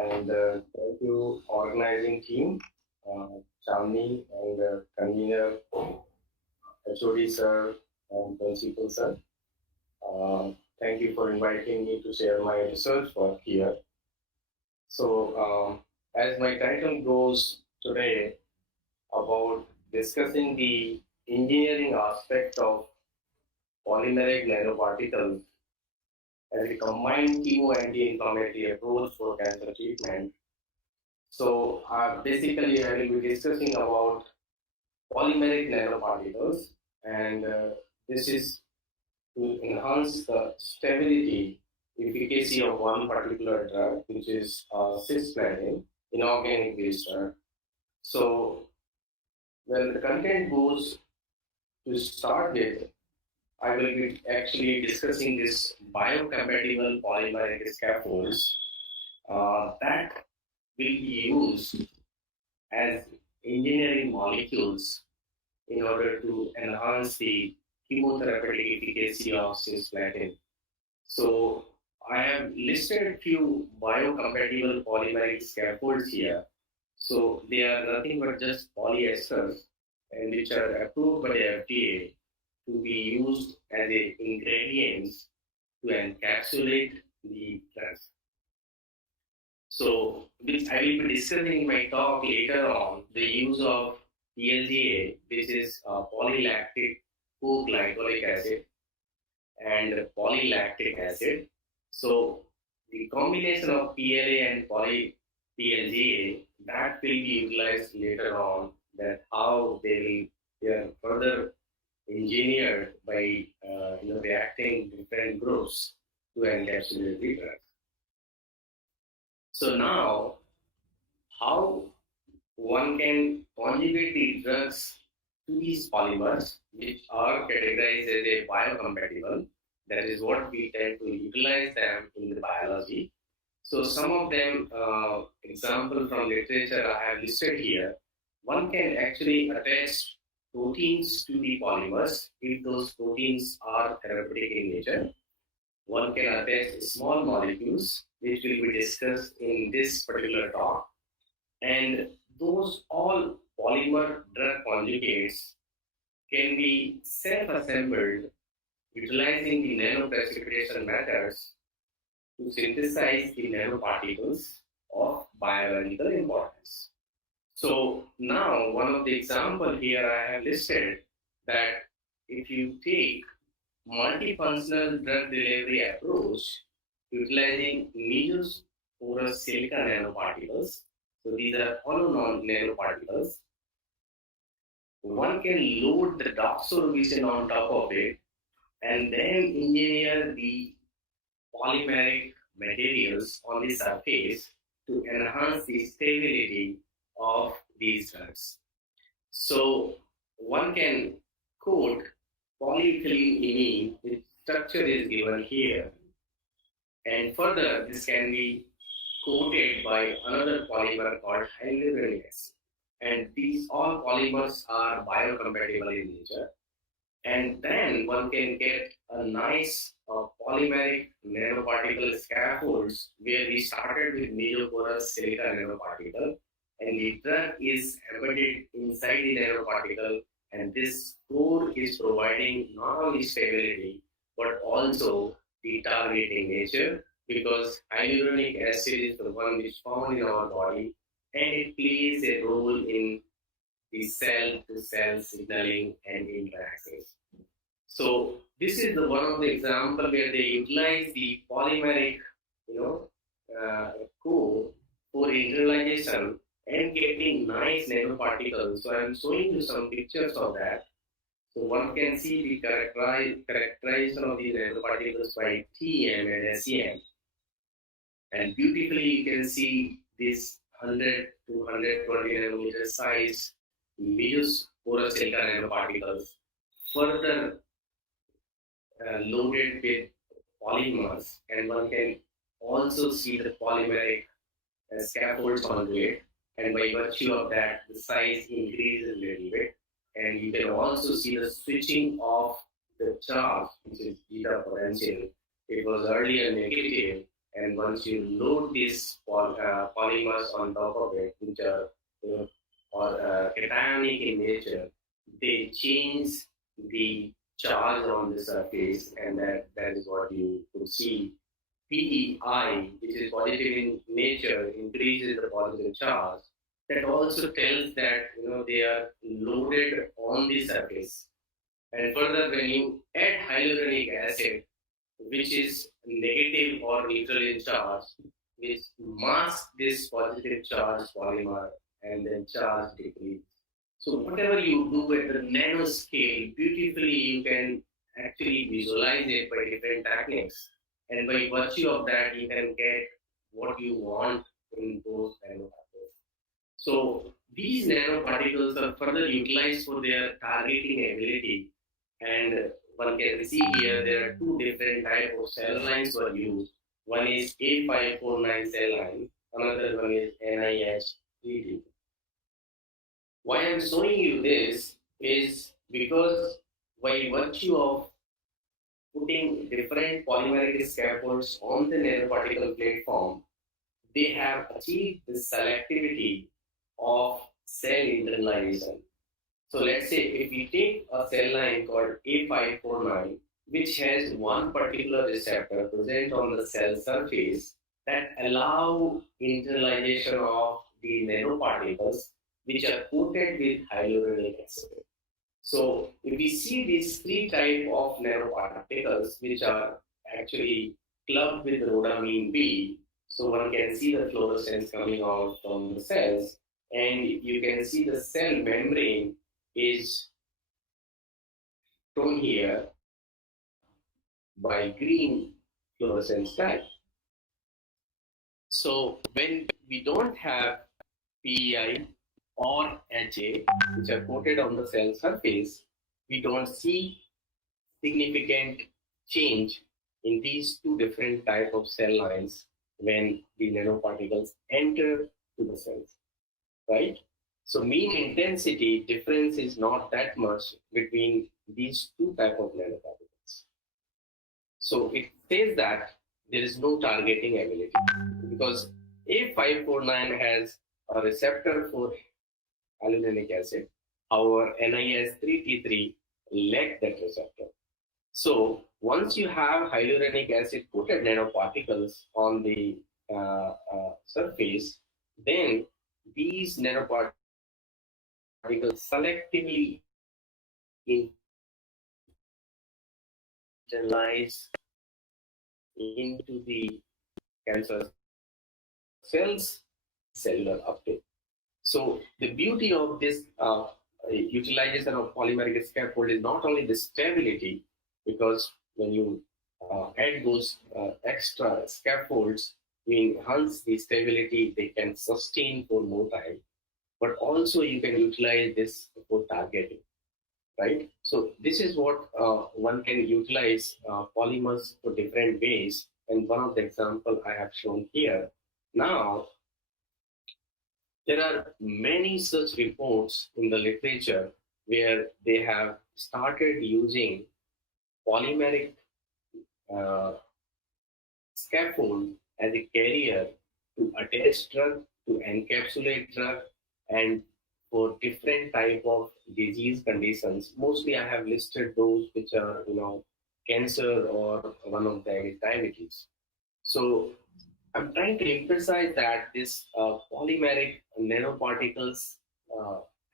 and thank you organizing team, Shamni and convener HOD sir and principal sir. Thank you for inviting me to share my research work here. So, as my title goes today about discussing the engineering aspect of polymeric nanoparticles as a combined chemo anti-inflammatory approach for cancer treatment. So, basically, I will be discussing about polymeric nanoparticles, and this is to enhance the stability, efficacy of one particular drug, which is cisplatin, inorganic-based drug. So, when the content goes to start with, I will be actually discussing this biocompatible polymeric scaffolds that will be used as engineering molecules in order to enhance the chemotherapeutic efficacy of cisplatin. So I have listed a few biocompatible polymeric scaffolds here. So they are nothing but just polyesters and which are approved by the FDA to be used as ingredients to encapsulate the drugs. So, which I will be discussing in my talk later on, the use of PLGA, which is polylactic co-glycolic acid and polylactic acid. So, the combination of PLA and PLGA that will be utilized later on. That how they are further engineered by reacting different groups to encapsulate the drugs. So now, how one can conjugate the drugs to these polymers, which are categorized as a biocompatible. That is what we tend to utilize them in the biology. So some of them, example from literature I have listed here, one can actually attach proteins to the polymers if those proteins are therapeutic in nature. One can attach small molecules, which will be discussed in this particular talk. And those all polymer drug conjugates can be self-assembled utilizing the nanoprecipitation methods to synthesize the nanoparticles of biological importance. So now one of the example here I have listed that if you take multifunctional drug delivery approach utilizing mesoporous silica nanoparticles, so these are hollow nanoparticles, one can load the doxorubicin on top of it and then engineer the polymeric materials on the surface to enhance the stability of these drugs. So one can coat polyethylene imine, which structure is given here, and further this can be coated by another polymer called hyaluronic acid. And these all polymers are biocompatible in nature. And then one can get a nice polymeric nanoparticle scaffolds where we started with mesoporous silica nanoparticle, and the drug is embedded inside the nanoparticle, and this core is providing not only stability but also the targeting nature, because hyaluronic acid is the one which is found in our body and it plays a role in the cell-to-cell signaling and interactions. So this is the one of the example where they utilize the polymeric, core for internalization and getting nice nanoparticles. So I'm showing you some pictures of that. So one can see the characterization of these nanoparticles by TEM and SEM. And beautifully you can see this 100 to 120 nanometer size mesoporous silica nanoparticles further loaded with polymers, and one can also see the polymeric scaffolds onto it, and by virtue of that the size increases a little bit, and you can also see the switching of the charge, which is beta potential. It was earlier negative, and once you load these polymers on top of it, which are or cationic in nature, they change the charge on the surface, and that is what you could see. PEI, which is positive in nature, increases the positive charge. That also tells that they are loaded on the surface. And further, when you add hyaluronic acid, which is negative or neutral in charge, which masks this positive charge polymer, and then charge decrease. So whatever you do at the nanoscale, beautifully you can actually visualize it by different techniques. And by virtue of that, you can get what you want in those nanoparticles. So these nanoparticles are further utilized for their targeting ability. And one can see here there are two different types of cell lines were used. One is A549 cell line, another one is NIH3D. Why I'm showing you this is because by virtue of putting different polymeric scaffolds on the nanoparticle platform, they have achieved the selectivity of cell internalization. So let's say if we take a cell line called A549, which has one particular receptor present on the cell surface that allow internalization of the nanoparticles which are coated with hyaluronic acid. So if we see these three types of nanoparticles which are actually clubbed with rhodamine B, so one can see the fluorescence coming out from the cells, and you can see the cell membrane is shown here by green fluorescence type. So when we don't have PEI or HA, which are coated on the cell surface, we don't see significant change in these two different type of cell lines when the nanoparticles enter to the cells, right? So mean intensity difference is not that much between these two type of nanoparticles. So it says that there is no targeting ability because A549 has a receptor for hyaluronic acid. However, NIS3T3 lack that receptor. So once you have hyaluronic acid coated nanoparticles on the surface, then these nanoparticles selectively internalize into the cancer cells, cellular uptake. So the beauty of this utilization of polymeric scaffold is not only the stability, because when you add those extra scaffolds, you enhance the stability, they can sustain for more time, but also you can utilize this for targeting, right? So this is what one can utilize polymers for different ways, and one of the example I have shown here. Now, there are many such reports in the literature where they have started using polymeric uh, scaffold as a carrier to attach drug, to encapsulate drug, and for different type of disease conditions. Mostly, I have listed those which are cancer or one of them is diabetes. So I'm trying to emphasize that this polymeric nanoparticles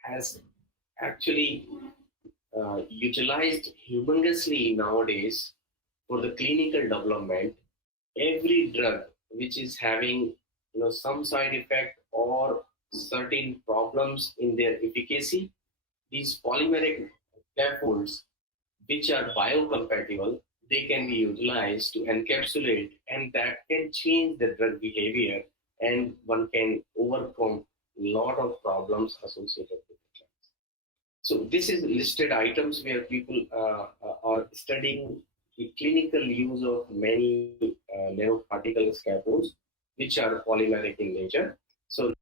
has actually utilized humongously nowadays for the clinical development. Every drug which is having some side effect or certain problems in their efficacy, these polymeric scaffolds which are biocompatible, they can be utilized to encapsulate, and that can change the drug behavior, and one can overcome a lot of problems associated with it. So this is listed items where people are studying the clinical use of many nanoparticle scaffolds, which are polymeric in nature. So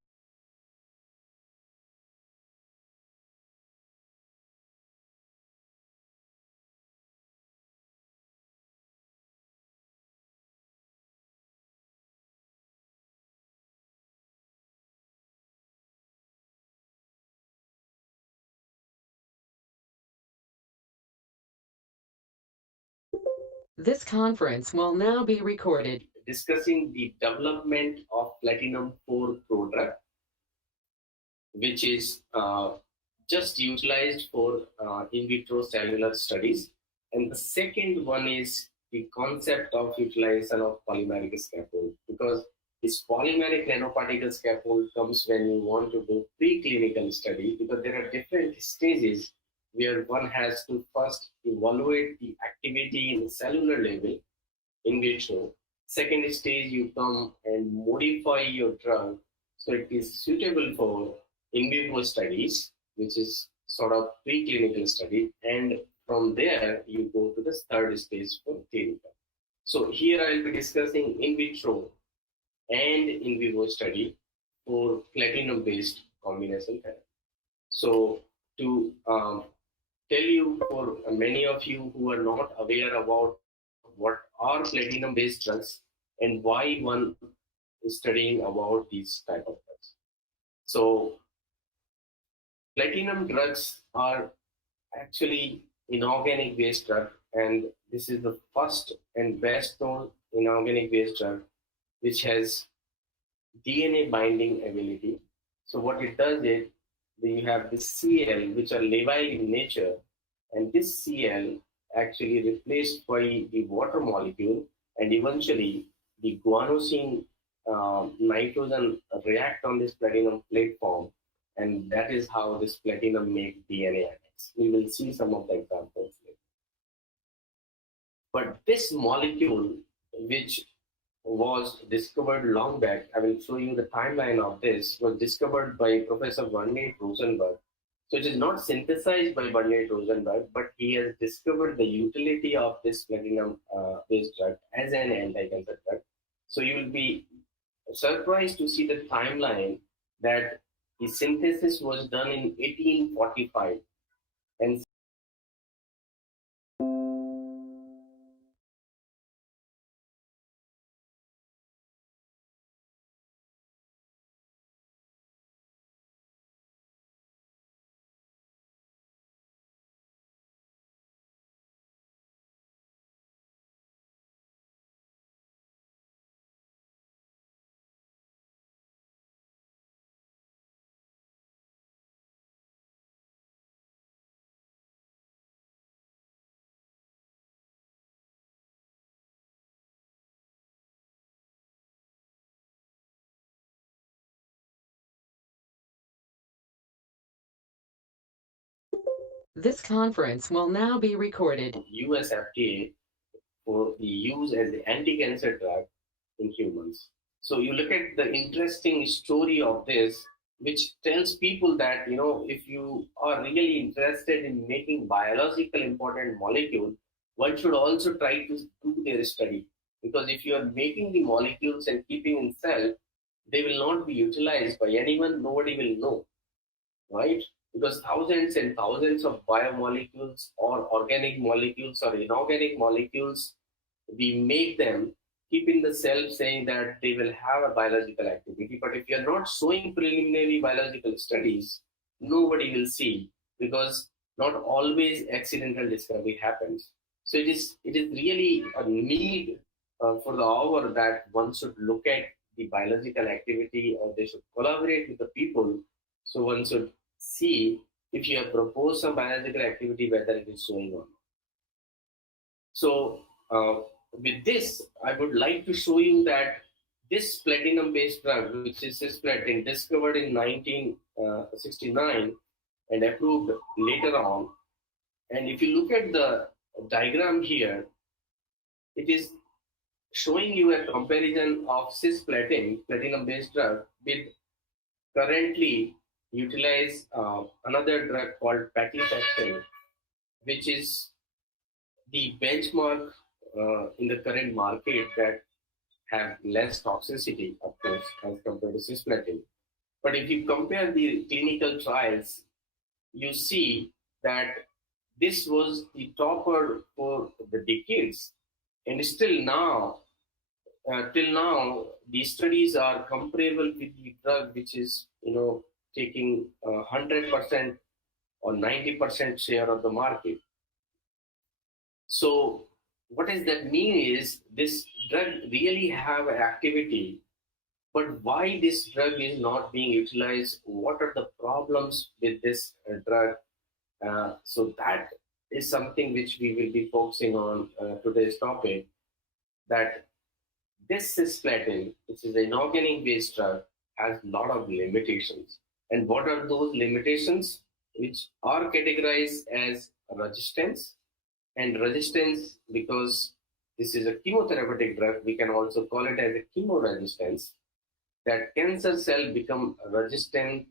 This conference will now be recorded. Discussing the development of platinum 4 prodrug, which is just utilized for in vitro cellular studies. And the second one is the concept of utilization of polymeric scaffold, because this polymeric nanoparticle scaffold comes when you want to do preclinical study, because there are different stages where one has to first evaluate the activity in the cellular level in vitro. Second stage, you come and modify your drug so it is suitable for in vivo studies, which is sort of preclinical study. And from there, you go to the third stage for clinical. So here I will be discussing in vitro and in vivo study for platinum-based combination therapy. So to tell you, for many of you who are not aware about what are platinum-based drugs and why one is studying about these type of drugs. So platinum drugs are actually inorganic based drug, and this is the first and best known inorganic based drug which has DNA binding ability. So what it does is, you have this Cl which are labile in nature, and this Cl actually replaced by the water molecule, and eventually the guanosine nitrogen react on this platinum platform, and that is how this platinum make DNA attacks. We will see some of the examples later. But this molecule, which was discovered long back, I will show you the timeline of this, was discovered by Professor Werner Rosenberg. So it is not synthesized by Werner Rosenberg, but he has discovered the utility of this platinum-based drug as an anti-cancer drug. So you will be surprised to see the timeline that the synthesis was done in 1845, and This conference will now be recorded. US FDA for the use as an anti-cancer drug in humans. So you look at the interesting story of this, which tells people that, if you are really interested in making biological important molecule, one should also try to do their study, because if you are making the molecules and keeping in cell, they will not be utilized by anyone. Nobody will know, right? Because thousands and thousands of biomolecules or organic molecules or inorganic molecules, we make them, keep in the cell saying that they will have a biological activity. But if you're not showing preliminary biological studies, nobody will see, because not always accidental discovery happens. So it is really a need for the hour that one should look at the biological activity, or they should collaborate with the people. So one should see if you have proposed some biological activity, whether it is showing or not. So with this, I would like to show you that this platinum-based drug, which is cisplatin, discovered in 1969 and approved later on. And if you look at the diagram here, it is showing you a comparison of cisplatin, platinum-based drug, with currently utilized another drug called paclitaxel, which is the benchmark in the current market that have less toxicity, of course, as compared to cisplatin. But if you compare the clinical trials, you see that this was the topper for the decades, and still now, till now, the studies are comparable with the drug which is, taking 100% or 90% share of the market. So what does that mean is this drug really have activity, but why this drug is not being utilized? What are the problems with this drug? So that is something which we will be focusing on today's topic. That this cisplatin, which is an inorganic-based drug, has a lot of limitations. And what are those limitations? Which are categorized as resistance. And resistance, because this is a chemotherapeutic drug, we can also call it as a chemoresistance, that cancer cell become resistant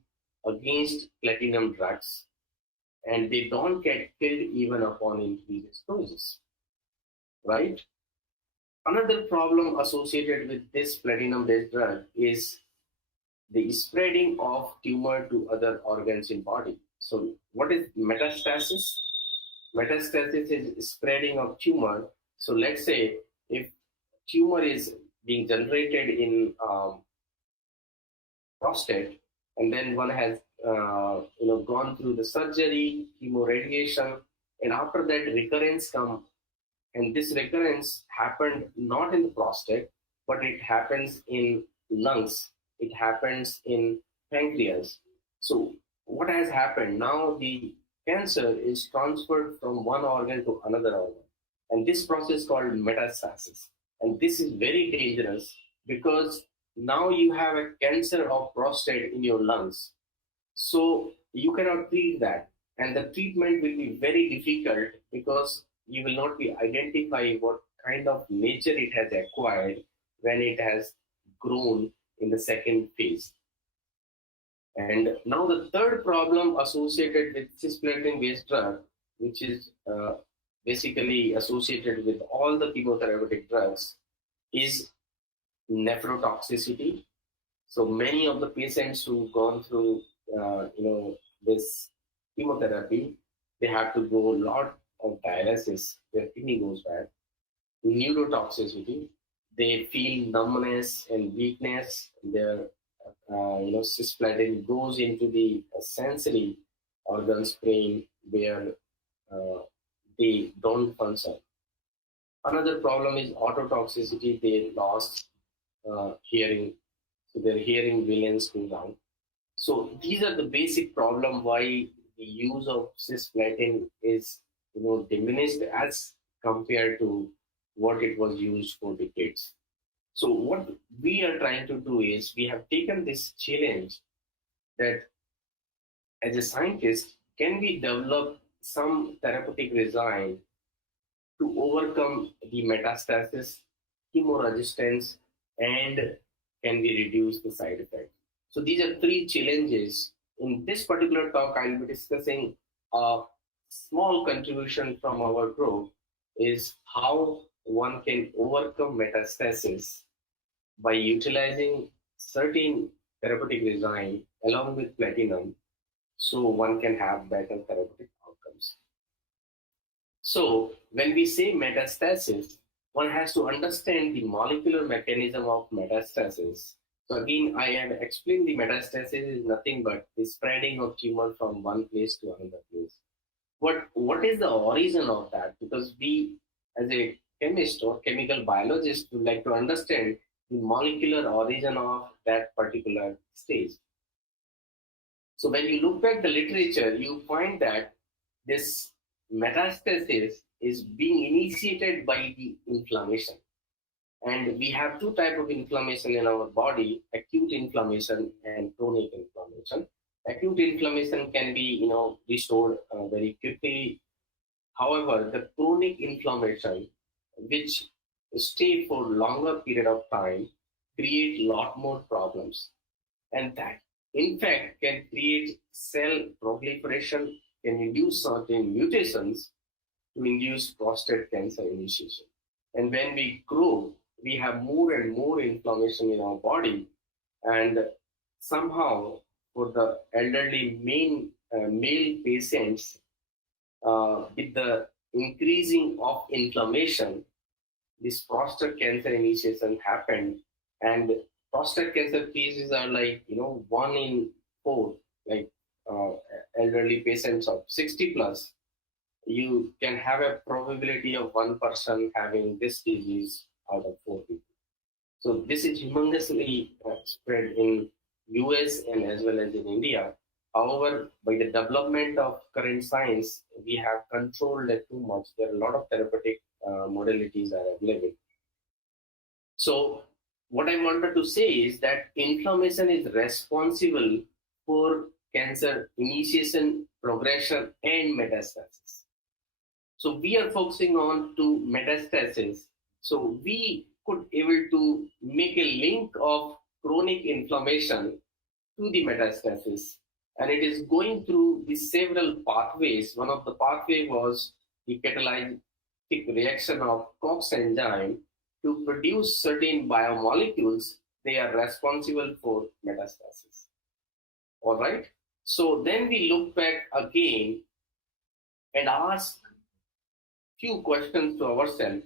against platinum drugs, and they don't get killed even upon increased doses, right? Another problem associated with this platinum-based drug is the spreading of tumor to other organs in body. So what is metastasis? Metastasis is spreading of tumor. So let's say if tumor is being generated in prostate, and then one has gone through the surgery, chemoradiation, and after that recurrence come, and this recurrence happened not in the prostate, but it happens in lungs, it happens in pancreas. So what has happened now? The cancer is transferred from one organ to another organ, and this process called metastasis. And this is very dangerous because now you have a cancer of prostate in your lungs, so you cannot treat that, and the treatment will be very difficult because you will not be identifying what kind of nature it has acquired when it has grown in the second phase. And now the third problem associated with cisplatin-based drug, which is basically associated with all the chemotherapeutic drugs, is nephrotoxicity. So many of the patients who've gone through, this chemotherapy, they have to go a lot of dialysis. Their kidney goes bad. Neurotoxicity. They feel numbness and weakness. Their, cisplatin goes into the sensory organs, brain, where uh, they don't function. Another problem is autotoxicity. They lost hearing, so their hearing billions go down. So these are the basic problem why the use of cisplatin is diminished as compared to what it was used for decades. So what we are trying to do is we have taken this challenge that as a scientist, can we develop some therapeutic design to overcome the metastasis, chemoresistance, and can we reduce the side effects? So these are three challenges. In this particular talk, I'll be discussing a small contribution from our group is how one can overcome metastasis by utilizing certain therapeutic design along with platinum, so one can have better therapeutic outcomes. So when we say metastasis, one has to understand the molecular mechanism of metastasis. So again, I have explained the metastasis is nothing but the spreading of tumor from one place to another place. What is the origin of that? Because we, as a chemist or chemical biologist, would like to understand the molecular origin of that particular stage. So when you look back the literature, you find that this metastasis is being initiated by the inflammation. And we have two types of inflammation in our body: acute inflammation and chronic inflammation. Acute inflammation can be, restored very quickly. However, the chronic inflammation, which stay for longer period of time, create lot more problems, and that in fact can create cell proliferation, can induce certain mutations to induce prostate cancer initiation. And when we grow, we have more and more inflammation in our body, and somehow for the elderly male patients, with the increasing of inflammation, this prostate cancer initiation happened, and prostate cancer cases are like 1 in 4, like uh, elderly patients of 60 plus, you can have a probability of one person having this disease out of 4 people. So this is humongously spread in US and as well as in India. However, by the development of current science, we have controlled it too much. There are a lot of therapeutic modalities are available. So what I wanted to say is that inflammation is responsible for cancer initiation, progression, and metastasis. So we are focusing on to metastasis. So we could able to make a link of chronic inflammation to the metastasis, and it is going through the several pathways. One of the pathway was the catalytic reaction of COX enzyme to produce certain biomolecules. They are responsible for metastasis. All right. So then we look back again and ask few questions to ourselves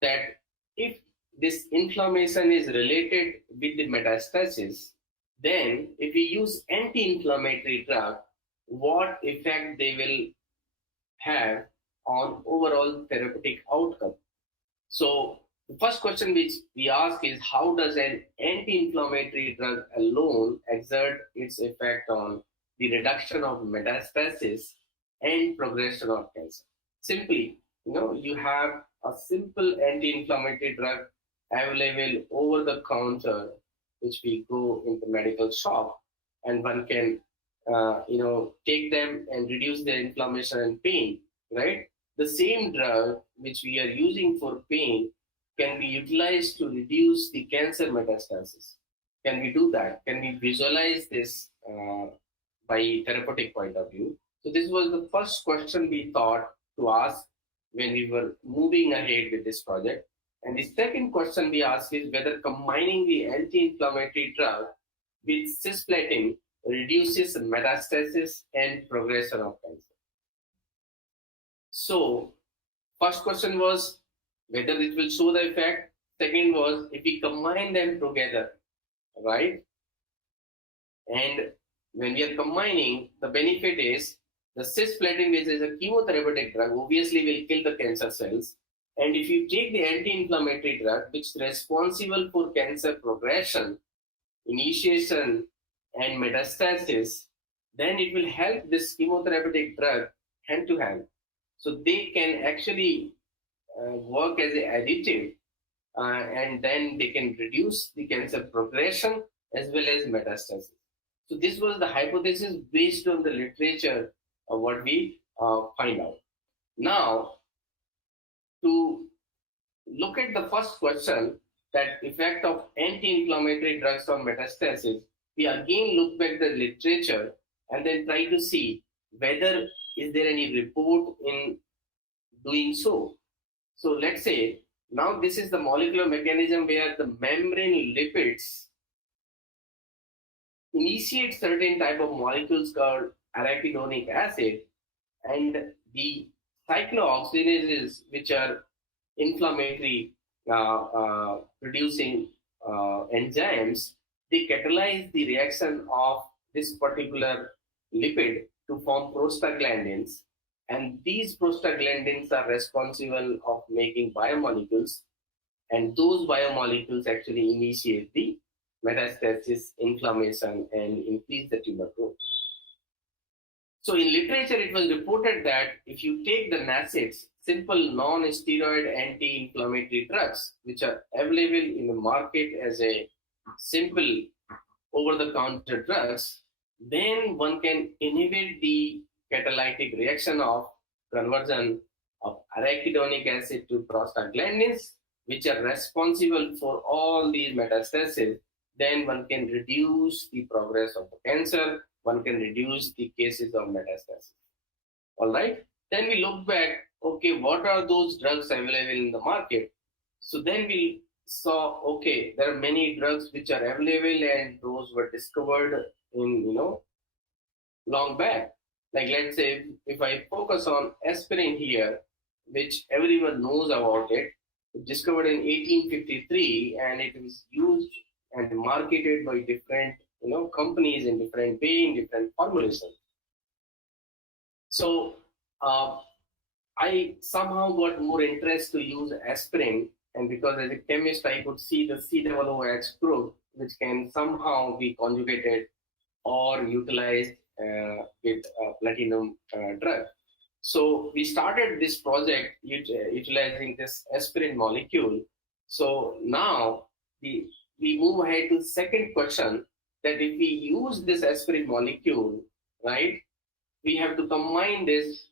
that if this inflammation is related with the metastasis, then if we use anti-inflammatory drug, what effect they will have on overall therapeutic outcome. So the first question which we ask is, how does an anti-inflammatory drug alone exert its effect on the reduction of metastasis and progression of cancer? Simply, you have a simple anti-inflammatory drug available over the counter, which we go in the medical shop, and one can, take them and reduce the inflammation and pain, right? The same drug which we are using for pain can be utilized to reduce the cancer metastasis. Can we do that? Can we visualize this by therapeutic point of view? So this was the first question we thought to ask when we were moving ahead with this project. And the second question we asked is whether combining the anti-inflammatory drug with cisplatin reduces metastasis and progression of cancer. So, first question was whether it will show the effect. Second was if we combine them together, right? And when we are combining, the benefit is the cisplatin, which is a chemotherapeutic drug, obviously will kill the cancer cells. And if you take the anti-inflammatory drug, which is responsible for cancer progression, initiation, and metastasis, then it will help this chemotherapeutic drug hand to hand. So they can actually work as an additive, and then they can reduce the cancer progression as well as metastasis. So this was the hypothesis based on the literature of what we find out. Now, to look at the first question, that effect of anti-inflammatory drugs on metastasis, we again look back the literature and then try to see whether is there any report in doing so. So let's say now this is the molecular mechanism where the membrane lipids initiate certain type of molecules called arachidonic acid, and the cyclooxygenases, which are inflammatory producing enzymes, they catalyze the reaction of this particular lipid to form prostaglandins, and these prostaglandins are responsible of making biomolecules, and those biomolecules actually initiate the metastasis, inflammation, and increase the tumor growth. So in literature, it was reported that if you take the NSAIDs, simple non-steroid anti-inflammatory drugs, which are available in the market as a simple over-the-counter drugs, then one can inhibit the catalytic reaction of conversion of arachidonic acid to prostaglandins, which are responsible for all these metastases. Then one can reduce the progress of the cancer, one can reduce the cases of metastasis. All right. Then we look back, okay, what are those drugs available in the market? So then we saw, okay, there are many drugs which are available, and those were discovered in, long back. Like let's say, if I focus on aspirin here, which everyone knows about it, discovered in 1853, and it was used and marketed by different companies in different way, in different formulations. So I somehow got more interest to use aspirin, and because as a chemist I could see the COOH group, which can somehow be conjugated or utilized with platinum drug. So we started this project utilizing this aspirin molecule. So now we move ahead to the second question, that if we use this aspirin molecule, right, we have to combine this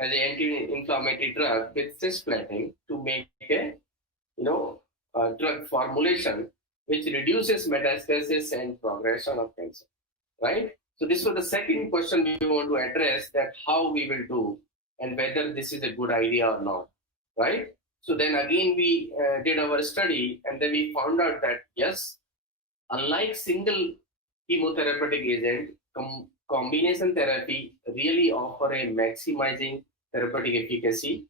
as an anti-inflammatory drug with cisplatin to make a drug formulation which reduces metastasis and progression of cancer, right? So this was the second question we want to address, that how we will do and whether this is a good idea or not, right? So then again we did our study, and then we found out that yes, unlike single chemotherapeutic agent, combination therapy really offer a maximizing therapeutic efficacy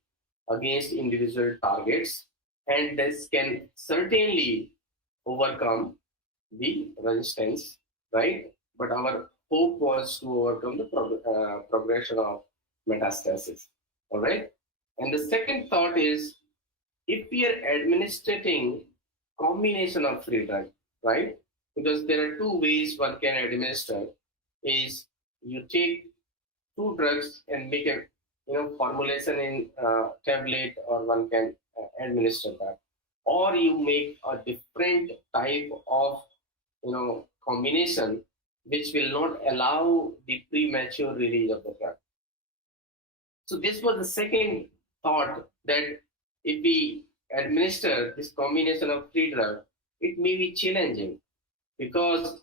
against individual targets, and this can certainly overcome the resistance, right? But our hope was to overcome the progression of metastasis, all right? And the second thought is, if we are administering combination of free drug, right? Because there are two ways one can administer, is you take two drugs and make a formulation in tablet, or one can administer that, or you make a different type of combination which will not allow the premature release of the drug. So this was the second thought, that if we administer this combination of free drug, it may be challenging because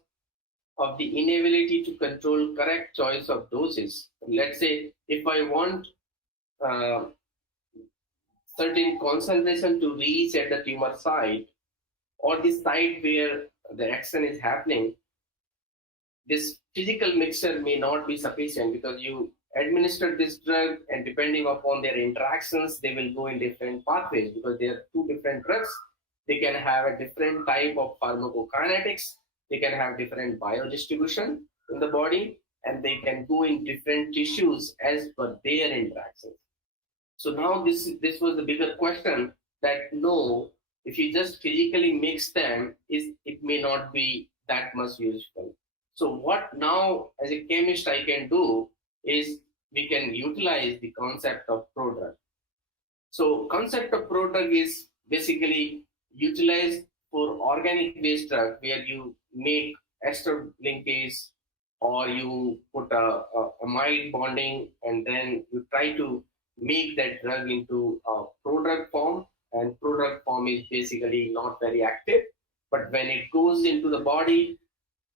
of the inability to control correct choice of doses. Let's say if I want uh, certain concentration to reach at the tumor site, or the site where the action is happening, this physical mixture may not be sufficient, because you administer this drug, and depending upon their interactions, they will go in different pathways, because they are two different drugs. They can have a different type of pharmacokinetics, they can have different biodistribution in the body, and they can go in different tissues as per their interactions. So now this was the bigger question, that no, if you just physically mix them, it may not be that much useful. So what now as a chemist I can do is, we can utilize the concept of prodrug. So concept of prodrug is basically utilized for organic based drug, where you make ester linkage, or you put a amide bonding, and then you try to make that drug into a prodrug form. And prodrug form is basically not very active, but when it goes into the body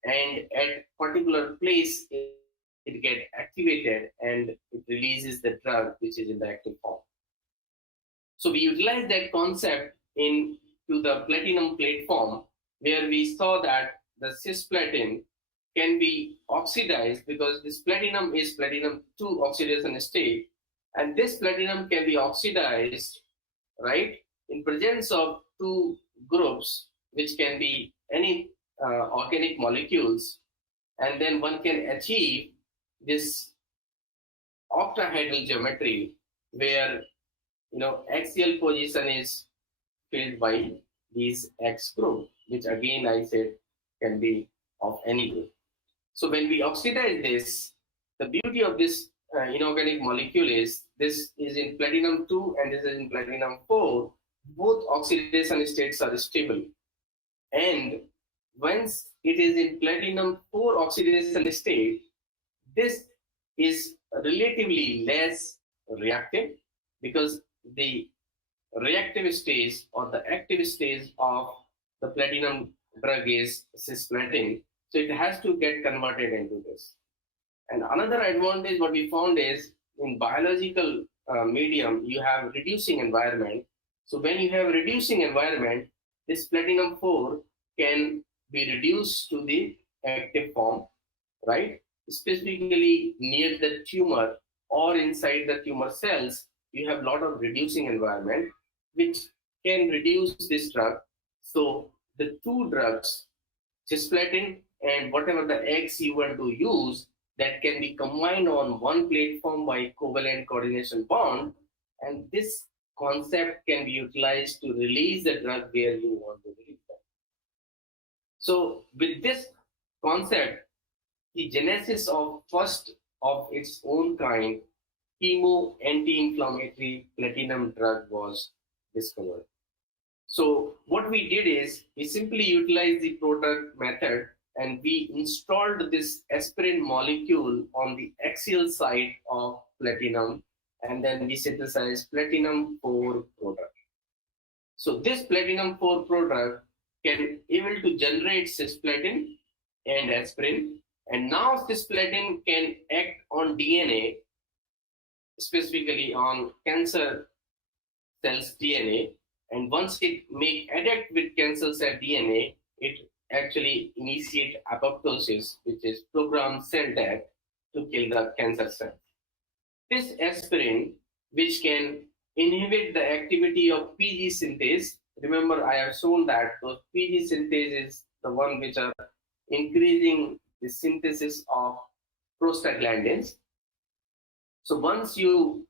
and at particular place, it get activated and it releases the drug which is in the active form. So we utilize that concept into the platinum platform, where we saw that the cisplatin can be oxidized, because this platinum is platinum 2 oxidation state, and this platinum can be oxidized, right, in presence of two groups, which can be any organic molecules, and then one can achieve this octahedral geometry, where axial position is filled by these X group, which again I said can be of any group. So when we oxidize this, the beauty of this inorganic molecule is, this is in platinum 2 and this is in platinum 4. Both oxidation states are stable. And once it is in platinum 4 oxidation state, this is relatively less reactive, because the reactive stage or the active stage of the platinum drug is cisplatin. So it has to get converted into this. And another advantage what we found is, in biological medium, you have reducing environment. So when you have reducing environment, this platinum 4 can be reduced to the active form, right? Specifically near the tumor or inside the tumor cells, you have a lot of reducing environment, which can reduce this drug. So the two drugs, cisplatin and whatever the X you want to use, that can be combined on one platform by covalent coordination bond, and this concept can be utilized to release the drug where you want to release it. So with this concept, the genesis of first of its own kind chemo anti-inflammatory platinum drug was discovered. So what we did is we simply utilized the product method and we installed this aspirin molecule on the axial side of platinum, and then we synthesized platinum 4 product. So this platinum 4 product can able to generate cisplatin and aspirin, and now cisplatin can act on DNA, specifically on cancer cells DNA, and once it make adapt with cancer cell DNA, it actually initiate apoptosis, which is programmed cell death to kill the cancer cell. This aspirin, which can inhibit the activity of PG synthase, remember I have shown that those PG synthase is the one which are increasing the synthesis of prostaglandins. So once you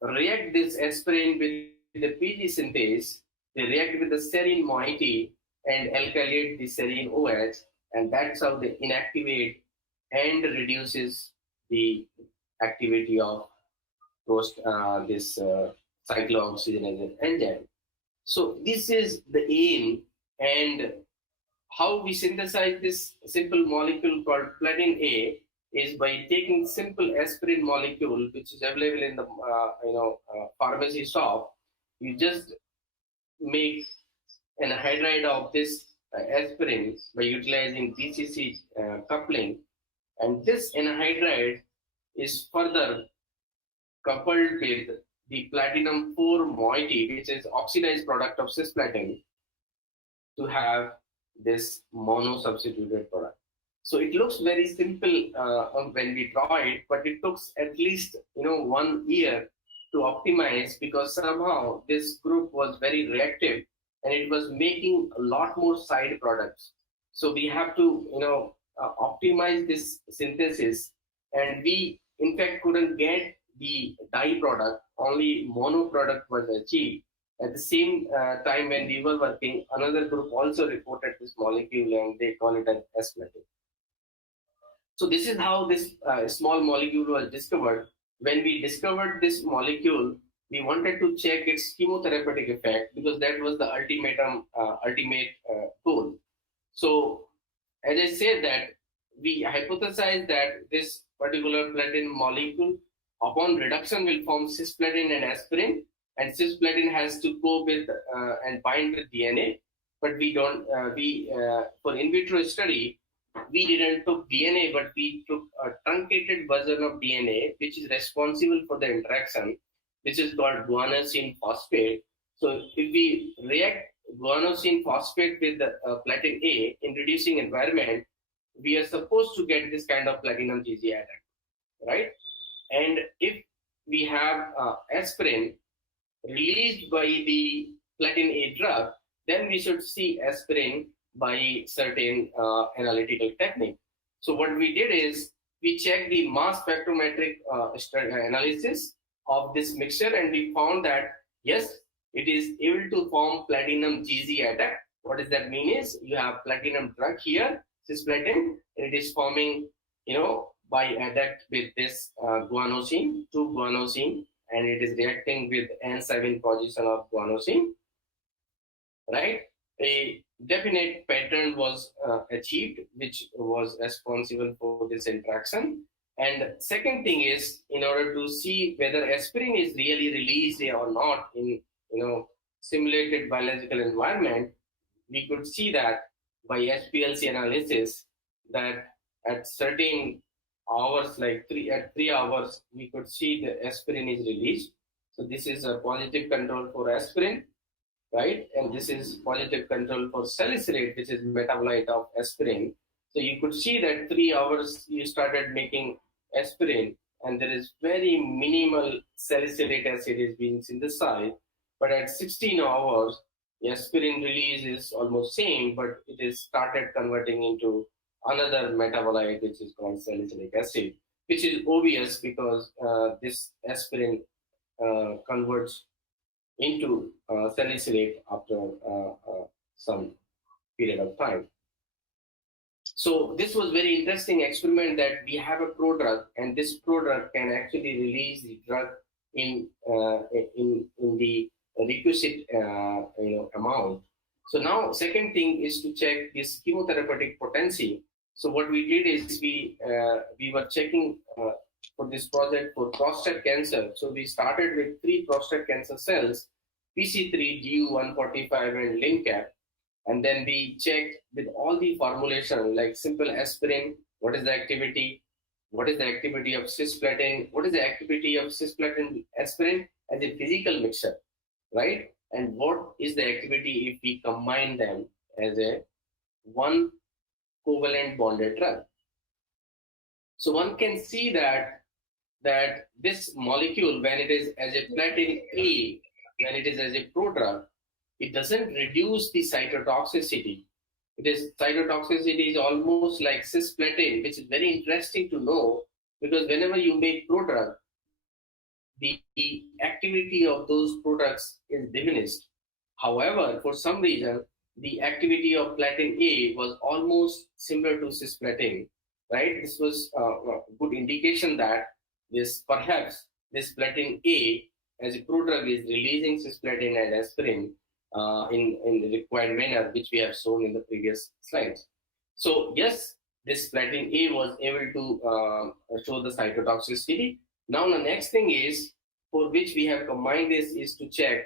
react this aspirin with the PG synthase, they react with the serine moiety and alkylate the serine OH, and that's how they inactivate and reduces the activity of this cyclooxygenase enzyme. So this is the aim, and how we synthesize this simple molecule called platin A is by taking simple aspirin molecule, which is available in the pharmacy shop. You just make an hydride of this aspirin by utilizing DCC coupling, and this anhydride is further coupled with the platinum 4 moiety, which is oxidized product of cisplatin, to have this mono substituted product. So it looks very simple when we draw it, but it took at least 1 year to optimize, because somehow this group was very reactive and it was making a lot more side products. So we have to optimize this synthesis, and we in fact couldn't get the dye product, only mono product was achieved. At the same time when we were working, another group also reported this molecule and they call it as S-platin. So this is how this small molecule was discovered. When we discovered this molecule, we wanted to check its chemotherapeutic effect, because that was the ultimate goal. So as I said, that we hypothesized that this particular platinum molecule, upon reduction, will form cisplatin and aspirin, and cisplatin has to go with and bind with DNA. But we don't. For in vitro study, we didn't took DNA, but we took a truncated version of DNA, which is responsible for the interaction, which is called guanosine phosphate. So if we react guanosine phosphate with the platin A in reducing environment, we are supposed to get this kind of platinum GG attack, right? And if we have aspirin released by the platin A drug, then we should see aspirin by certain analytical technique. So what we did is we checked the mass spectrometric analysis of this mixture, and we found that yes, it is able to form platinum GZ attack. What does that mean is you have platinum drug here, cisplatin, and it is forming, by adapt with this guanosine, 2-guanosine, and it is reacting with N7 position of guanosine, right? A definite pattern was achieved, which was responsible for this interaction. And second thing is, in order to see whether aspirin is really released or not in simulated biological environment, we could see that by HPLC analysis that at certain hours, like 3 hours, we could see the aspirin is released. So this is a positive control for aspirin, right? And this is positive control for salicylate, which is metabolite of aspirin. So you could see that 3 hours you started making aspirin, and there is very minimal salicylate acid is being synthesized. But at 16 hours, the aspirin release is almost same, but it is started converting into another metabolite which is called salicylic acid, which is obvious because this aspirin converts into salicylate after some period of time. So this was very interesting experiment that we have a prodrug, and this prodrug can actually release the drug in the requisite amount. So now second thing is to check this chemotherapeutic potency. So what we did is we were checking for this project for prostate cancer. So we started with 3 prostate cancer cells, PC3, DU145, and LIMCAP. And then we checked with all the formulation like simple aspirin, what is the activity, what is the activity of cisplatin, what is the activity of cisplatin aspirin as a physical mixture, right? And what is the activity if we combine them as a one covalent bonded drug. So one can see that this molecule, when it is as a platin A, when it is as a prodrug, it doesn't reduce the cytotoxicity. Cytotoxicity is almost like cisplatin, which is very interesting to know because whenever you make prodrug, the activity of those products is diminished. However, for some reason, the activity of platin A was almost similar to cisplatin, right? This was a good indication that perhaps this platin A as a prodrug is releasing cisplatin and aspirin in the required manner, which we have shown in the previous slides. So yes, this platin A was able to show the cytotoxicity. Now the next thing is, for which we have combined this, is to check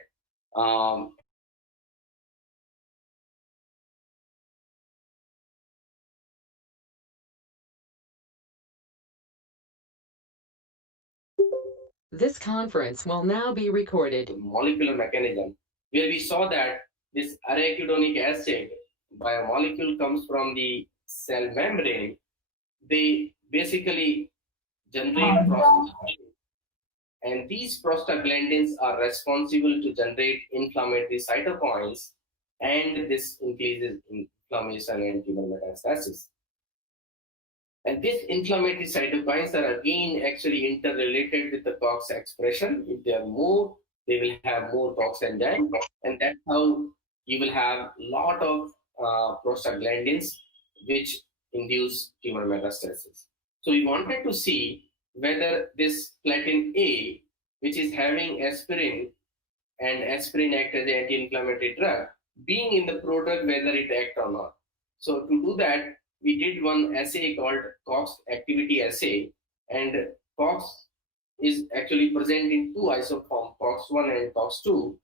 This conference will now be recorded. Molecular mechanism, where we saw that this arachidonic acid biomolecule comes from the cell membrane. They basically generate prostaglandins, and these prostaglandins are responsible to generate inflammatory cytokines, and this increases inflammation and tumor metastasis. And these inflammatory cytokines are again actually interrelated with the COX expression. If they are more, they will have more COX enzyme, and that's how you will have a lot of prostaglandins which induce tumor metastasis. So we wanted to see whether this platin A, which is having aspirin, and aspirin act as an anti-inflammatory drug, being in the prodrug, whether it act or not. So to do that, we did one assay called COX activity assay, and COX is actually present in 2 isoforms, COX1 and COX2.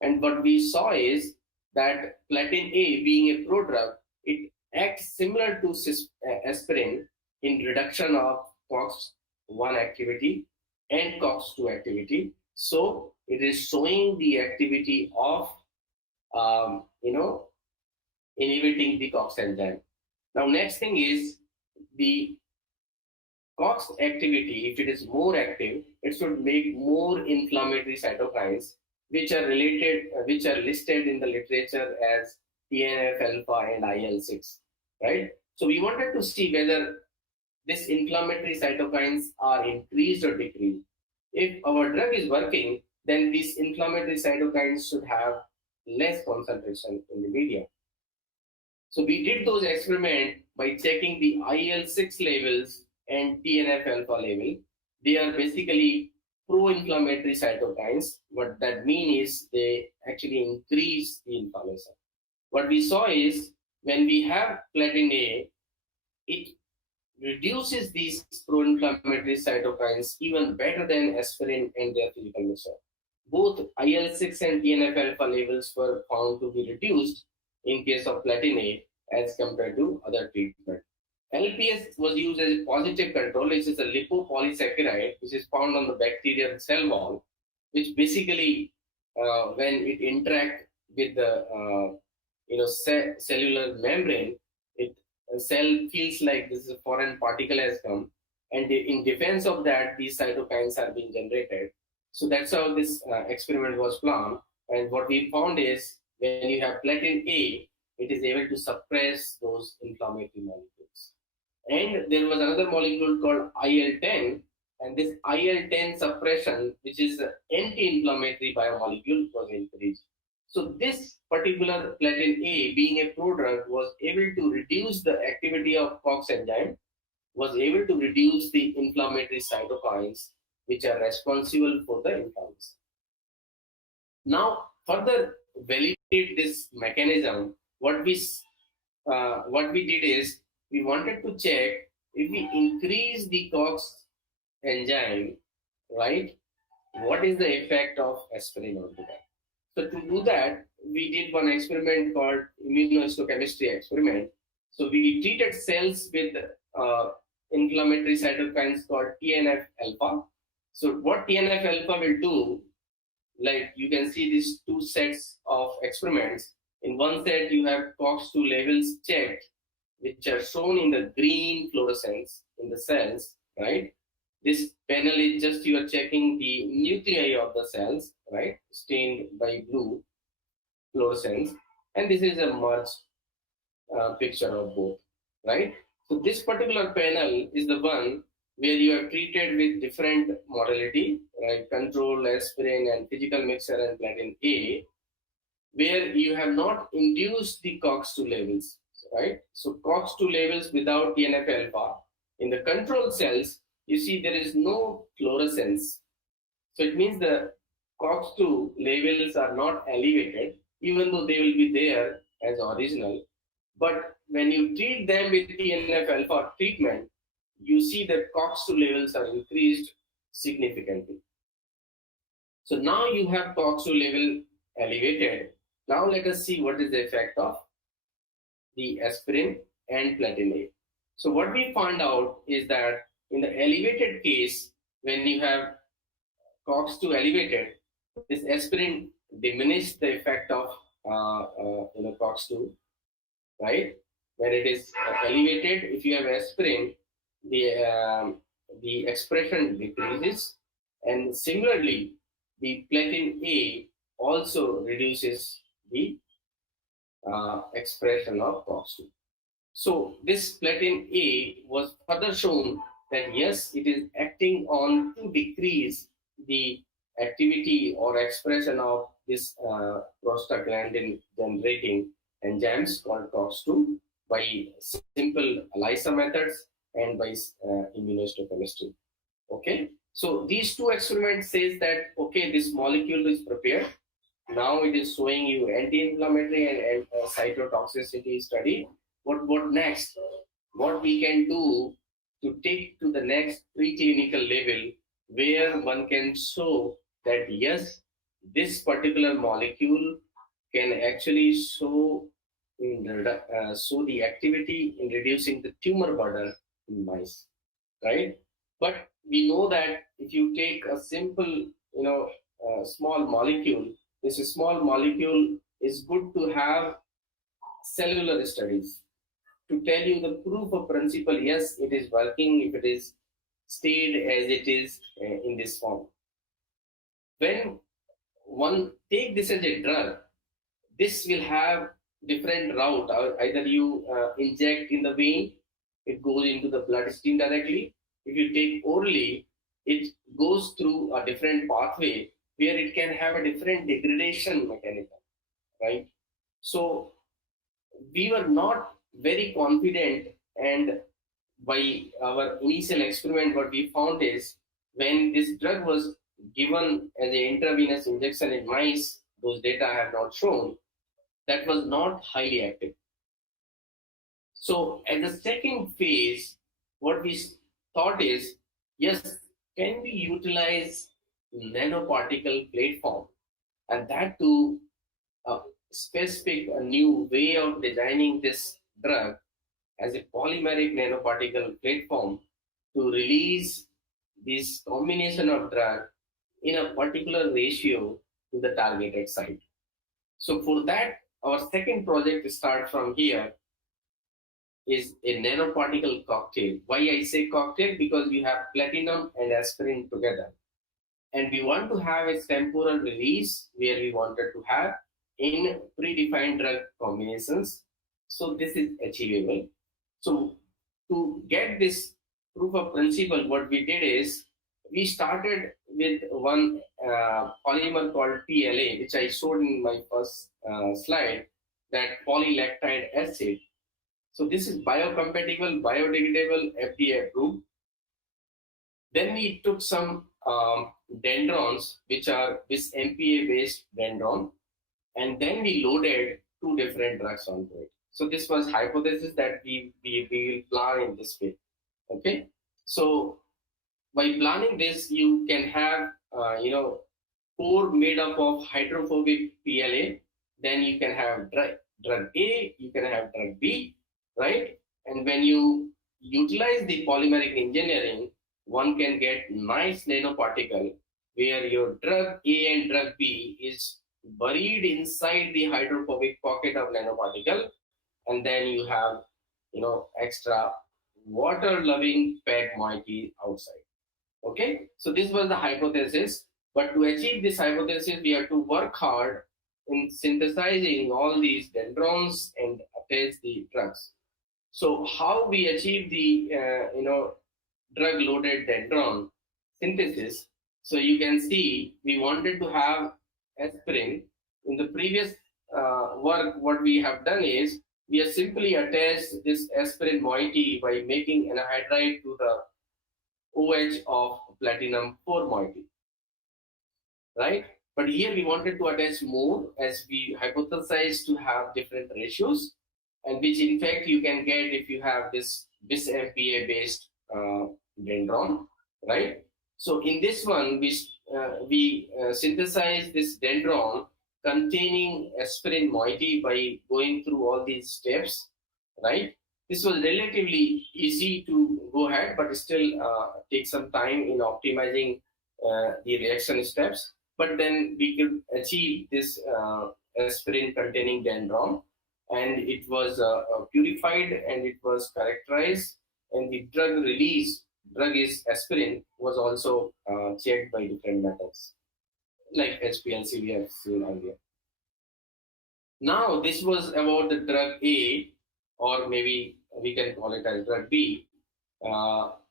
And what we saw is that platin A, being a prodrug, it acts similar to aspirin in reduction of COX1 activity and COX2 activity. So it is showing the activity of inhibiting the COX enzyme. Now next thing is the COX activity. If it is more active, it should make more inflammatory cytokines, which are listed in the literature as TNF alpha and IL-6, right? So we wanted to see whether these inflammatory cytokines are increased or decreased. If our drug is working, then these inflammatory cytokines should have less concentration in the media. So we did those experiments by checking the IL-6 levels and TNF alpha level. They are basically pro-inflammatory cytokines. What that means is they actually increase the inflammation. What we saw is when we have platin A, it reduces these pro-inflammatory cytokines even better than aspirin and their physical mixture. Both IL-6 and TNF alpha levels were found to be reduced in case of platin A as compared to other treatment. LPS was used as a positive control, which is a lipopolysaccharide, which is found on the bacterial cell wall, which basically, when it interacts with the cellular membrane, a cell feels like this is a foreign particle has come, and in defense of that, these cytokines are being generated. So that's how this experiment was planned. And what we found is when you have platin A, it is able to suppress those inflammatory molecules. And there was another molecule called IL-10, and this IL-10 suppression, which is an anti-inflammatory biomolecule, was increased. So this particular platin A, being a prodrug, was able to reduce the activity of COX enzyme, was able to reduce the inflammatory cytokines, which are responsible for the inflammation. Now, further validate this mechanism, what we did is we wanted to check if we increase the COX enzyme, right? What is the effect of aspirin onto that? So to do that, we did one experiment called immunohistochemistry experiment. So we treated cells with inflammatory cytokines called TNF alpha. So what TNF alpha will do, like you can see these two sets of experiments. In one set, you have COX-2 levels checked, which are shown in the green fluorescence in the cells, right? This panel is just you are checking the nuclei of the cells, right? Stained by blue fluorescence. And this is a merged picture of both, right? So this particular panel is the one where you are treated with different modality, right? Control, aspirin, and physical mixture and platin A, where you have not induced the COX-2 levels, right? So COX-2 levels without TNF alpha. In the control cells, you see there is no fluorescence. So it means the COX-2 levels are not elevated, even though they will be there as original. But when you treat them with TNF alpha treatment, you see that COX-2 levels are increased significantly. So now you have COX-2 level elevated. Now let us see what is the effect of the aspirin and platin A. So what we found out is that in the elevated case, when you have COX-2 elevated, this aspirin diminished the effect of COX-2, right? When it is elevated, if you have aspirin, the expression decreases, and similarly, the platin A also reduces the expression of COX-2. So this platin A was further shown that yes, it is acting on to decrease the activity or expression of this prostaglandin generating enzymes called COX-2 by simple ELISA methods and by immunohistochemistry. Okay, so these two experiments says that okay, this molecule is prepared. Now it is showing you anti-inflammatory and cytotoxicity study. What next? What we can do to take to the next preclinical level where one can show that yes, this particular molecule can actually show the activity in reducing the tumor burden in mice, right? But we know that if you take a simple, small molecule, this small molecule is good to have cellular studies to tell you the proof of principle. Yes, it is working if it is stayed as it is in this form. When one take this as a drug, this will have different route. Either you inject in the vein, it goes into the bloodstream directly. If you take orally, it goes through a different pathway where it can have a different degradation mechanism, right? So we were not very confident, and by our initial experiment, what we found is when this drug was given as an intravenous injection in mice, those data have not shown, that was not highly active. So at the second phase, what we thought is, yes, can we utilize nanoparticle platform, and that to a specific, a new way of designing this drug as a polymeric nanoparticle platform to release this combination of drug in a particular ratio to the targeted site. So for that, our second project starts from here is a nanoparticle cocktail. Why I say cocktail? Because you have platinum and aspirin together. And we want to have a temporal release where we wanted to have in predefined drug combinations So this is achievable. So to get this proof of principle, what we did is we started with one polymer called PLA, which I showed in my first slide, that polylactide acid. So this is biocompatible, biodegradable, FDA approved. Then we took some dendrons, which are this MPA based dendron, and then we loaded two different drugs onto it. So this was hypothesis that we will plan in this way. Okay, so by planning this, you can have core made up of hydrophobic PLA. Then you can have drug A, you can have drug B, right? And when you utilize the polymeric engineering, one can get nice nanoparticle where your drug A and drug B is buried inside the hydrophobic pocket of nanoparticle, and then you have extra water loving PEG moiety outside. Okay, so this was the hypothesis, but to achieve this hypothesis we have to work hard in synthesizing all these dendrons and attach the drugs. So how we achieve the drug loaded dendron synthesis? So you can see we wanted to have aspirin. In the previous work, what we have done is we have simply attached this aspirin moiety by making anhydride to the OH of platinum 4 moiety, right? But here we wanted to attach more, as we hypothesized to have different ratios, and which in fact you can get if you have this MPA based dendron, right? So in this one, we synthesize this dendron containing aspirin moiety by going through all these steps, right? This was relatively easy to go ahead, but still take some time in optimizing the reaction steps. But then we could achieve this aspirin containing dendron, and it was purified and it was characterized, and the drug is aspirin, was also checked by different methods like HPLC we have seen earlier. Now this was about the drug A, or maybe we can call it as drug B.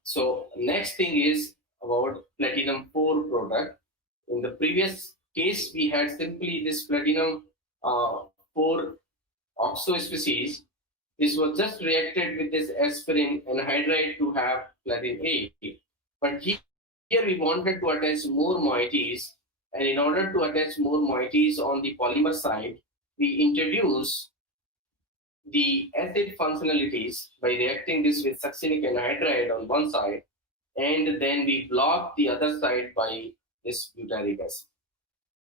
So next thing is about platinum 4 product. In the previous case, we had simply this platinum 4 oxo species. This was just reacted with this aspirin anhydride to have platinum A. But here we wanted to attach more moieties, and in order to attach more moieties on the polymer side, we introduce the acid functionalities by reacting this with succinic anhydride on one side, and then we block the other side by this butyric acid.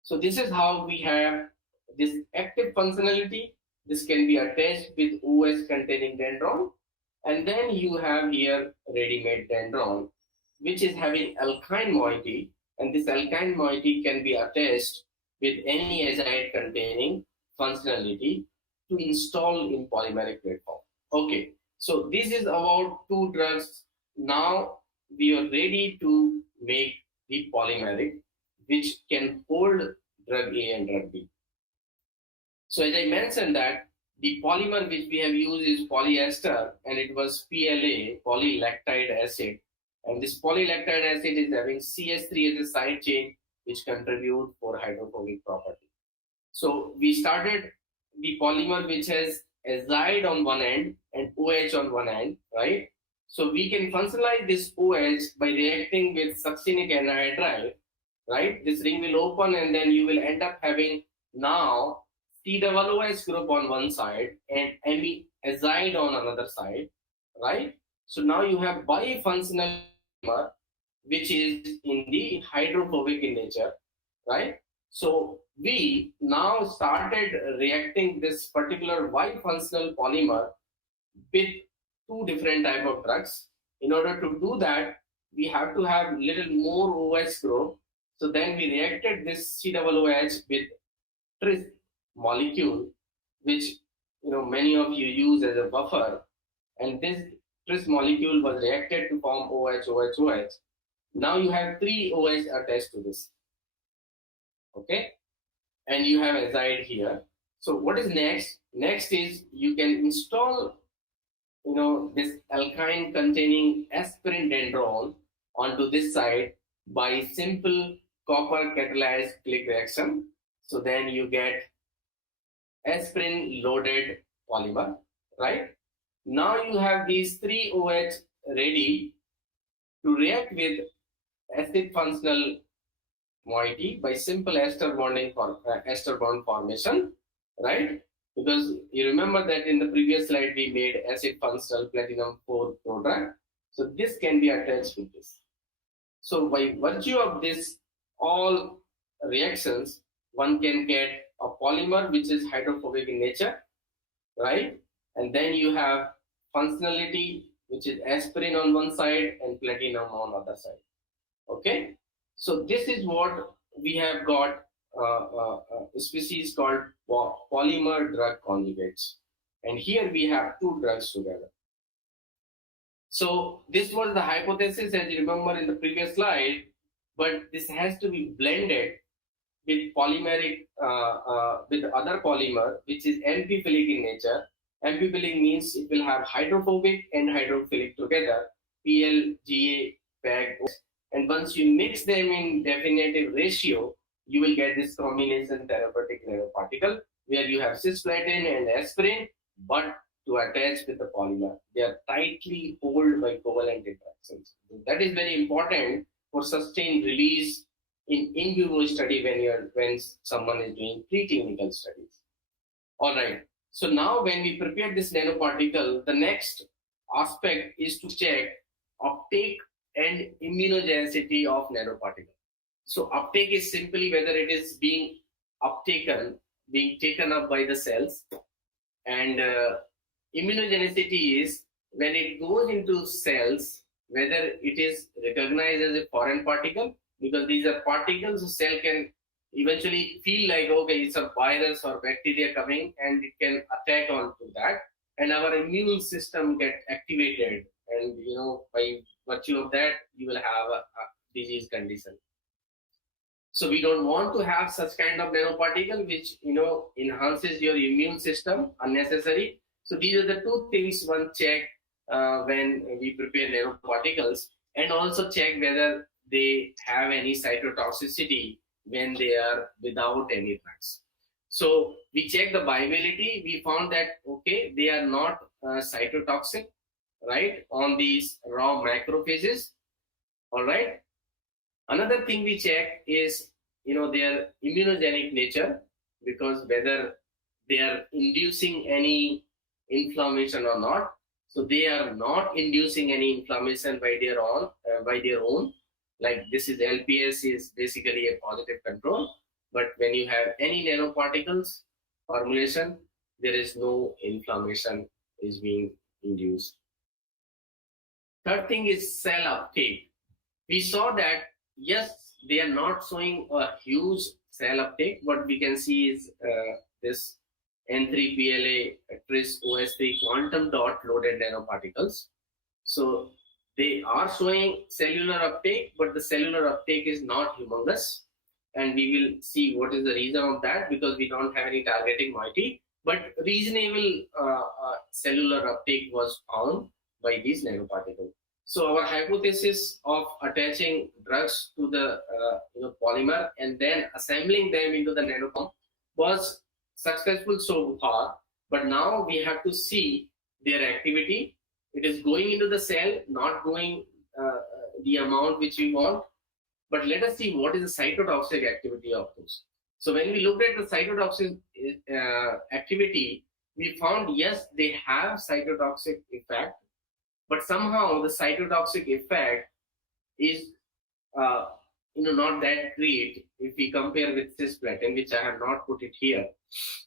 So this is how we have this active functionality. This can be attached with OS containing dendron, and then you have here ready-made dendron, which is having alkyne moiety, and this alkyne moiety can be attached with any azide containing functionality to install in polymeric platform. Okay, so this is about two drugs. Now we are ready to make the polymeric, which can hold drug A and drug B. So as I mentioned that the polymer which we have used is polyester, and it was PLA, polylactide acid. And this polylactide acid is having CH3 as a side chain, which contribute for hydrophobic property. So we started the polymer which has azide on one end and OH on one end, right? So we can functionalize this OH by reacting with succinic anhydride, right? This ring will open, and then you will end up having now COOH group on one side and azide on another side, right? So now you have bifunctional polymer, which is in the hydrophobic in nature, right? So we now started reacting this particular bifunctional polymer with two different type of drugs. In order to do that, we have to have little more OH group. So then we reacted this COOH with tris molecule, which many of you use as a buffer, and this tris molecule was reacted to form OH, OH, OH. Now you have three OH attached to this. Okay, and you have azide here. So what is next? Next is you can install this alkyne containing aspirin dendron onto this side by simple copper catalyzed click reaction. So then you get aspirin loaded polymer, right? Now you have these three OH ready to react with acid functional moiety by simple ester bond formation, right? Because you remember that in the previous slide we made acid functional platinum 4 product. So this can be attached with this. So by virtue of this all reactions, one can get a polymer which is hydrophobic in nature, right? And then you have functionality which is aspirin on one side and platinum on other side. Okay, so this is what we have got a species called polymer drug conjugates, and here we have two drugs together. So this was the hypothesis, as you remember in the previous slide, but this has to be blended with polymeric with other polymer which is amphiphilic in nature. Amphiphilic means it will have hydrophobic and hydrophilic together, PLGA, PEG, and once you mix them in definitive ratio, you will get this combination therapeutic nanoparticle where you have cisplatin and aspirin, but to attach with the polymer. They are tightly pulled by covalent interactions. That is very important for sustained release in vivo study when someone is doing preclinical studies. All right. So now when we prepare this nanoparticle, the next aspect is to check uptake and immunogenicity of nanoparticle. So uptake is simply whether it is being taken up by the cells, and immunogenicity is when it goes into cells, whether it is recognized as a foreign particle, because these are particles, the cell can eventually feel like, okay, it's a virus or bacteria coming, and it can attack onto that, and our immune system get activated, and by virtue of that you will have a disease condition. So we don't want to have such kind of nanoparticle which enhances your immune system unnecessary. So these are the two things one check when we prepare nanoparticles, and also check whether they have any cytotoxicity when they are without any drugs. So we check the viability. We found that okay, they are not cytotoxic, right, on these raw macrophages. All right. Another thing we check is their immunogenic nature, because whether they are inducing any inflammation or not. So they are not inducing any inflammation by their own. Like this is LPS is basically a positive control, but when you have any nanoparticles formulation, there is no inflammation is being induced. Third thing is cell uptake. We saw that yes, they are not showing a huge cell uptake. What we can see is this N3PLA tris OS3 quantum dot loaded nanoparticles. So they are showing cellular uptake, but the cellular uptake is not humongous. And we will see what is the reason of that, because we don't have any targeting moiety. But reasonable cellular uptake was found by these nanoparticles. So our hypothesis of attaching drugs to the polymer and then assembling them into the nanocomp was successful so far. But now we have to see their activity. It is going into the cell, not going the amount which we want. But let us see what is the cytotoxic activity of those. So when we looked at the cytotoxic activity, we found yes, they have cytotoxic effect, but somehow the cytotoxic effect is not that great if we compare with cisplatin, which I have not put it here.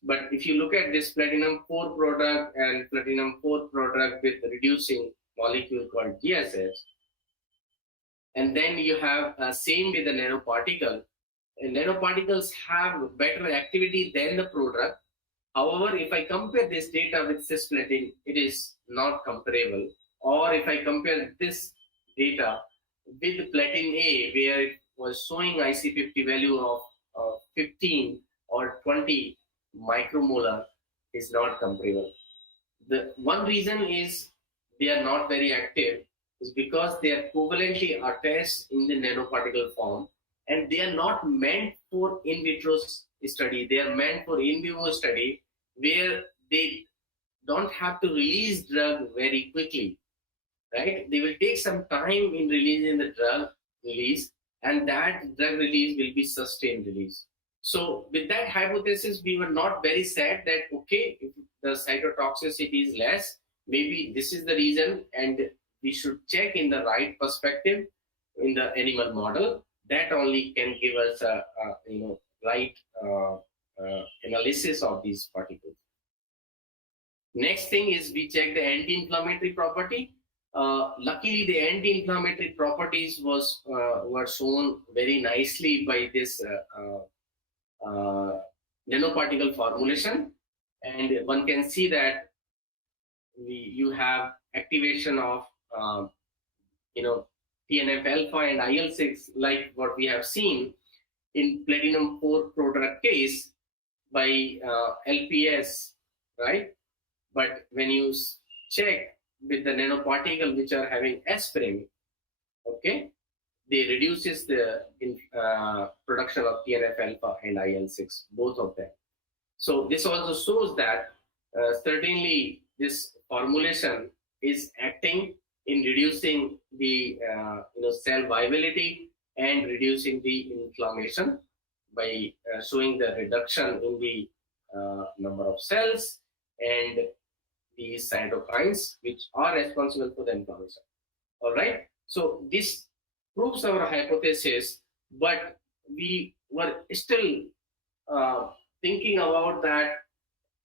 But if you look at this platinum 4 product and platinum 4 product with reducing molecule called GSH, and then you have same with the nanoparticle, and nanoparticles have better activity than the product. However, if I compare this data with cisplatin, it is not comparable. Or if I compare this data with platin A, where it was showing IC50 value of 15 or 20 micromolar, is not comparable. The one reason is they are not very active is because they are covalently attached in the nanoparticle form, and they are not meant for in vitro study. They are meant for in vivo study, where they don't have to release drug very quickly, right? They will take some time in releasing the drug release, and that drug release will be sustained release. So with that hypothesis, we were not very sad that, okay, if the cytotoxicity is less, maybe this is the reason, and we should check in the right perspective in the animal model. That only can give us a right analysis of these particles. Next thing is we check the anti-inflammatory property. Luckily, the anti-inflammatory properties were shown very nicely by this nanoparticle formulation, and one can see that you have activation of TNF alpha and IL-6, like what we have seen in platinum 4 prodrug case by LPS, right? But when you check with the nanoparticle which are having aspirin, okay, they reduces the production of TNF alpha and IL-6, both of them. So this also shows that certainly this formulation is acting in reducing the cell viability and reducing the inflammation by showing the reduction in the number of cells and the cytokines which are responsible for the inflammation. All right. So this proves our hypothesis, but we were still thinking about that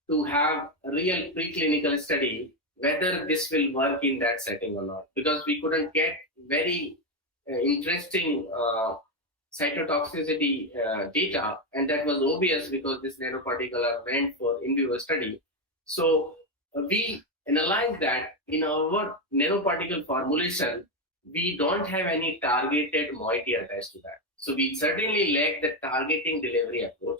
to have a real preclinical study whether this will work in that setting or not, because we couldn't get very interesting cytotoxicity data, and that was obvious because this nanoparticle are meant for in vivo study. So we analyzed that in our nanoparticle formulation, we don't have any targeted moiety attached to that. So we certainly lack the targeting delivery approach.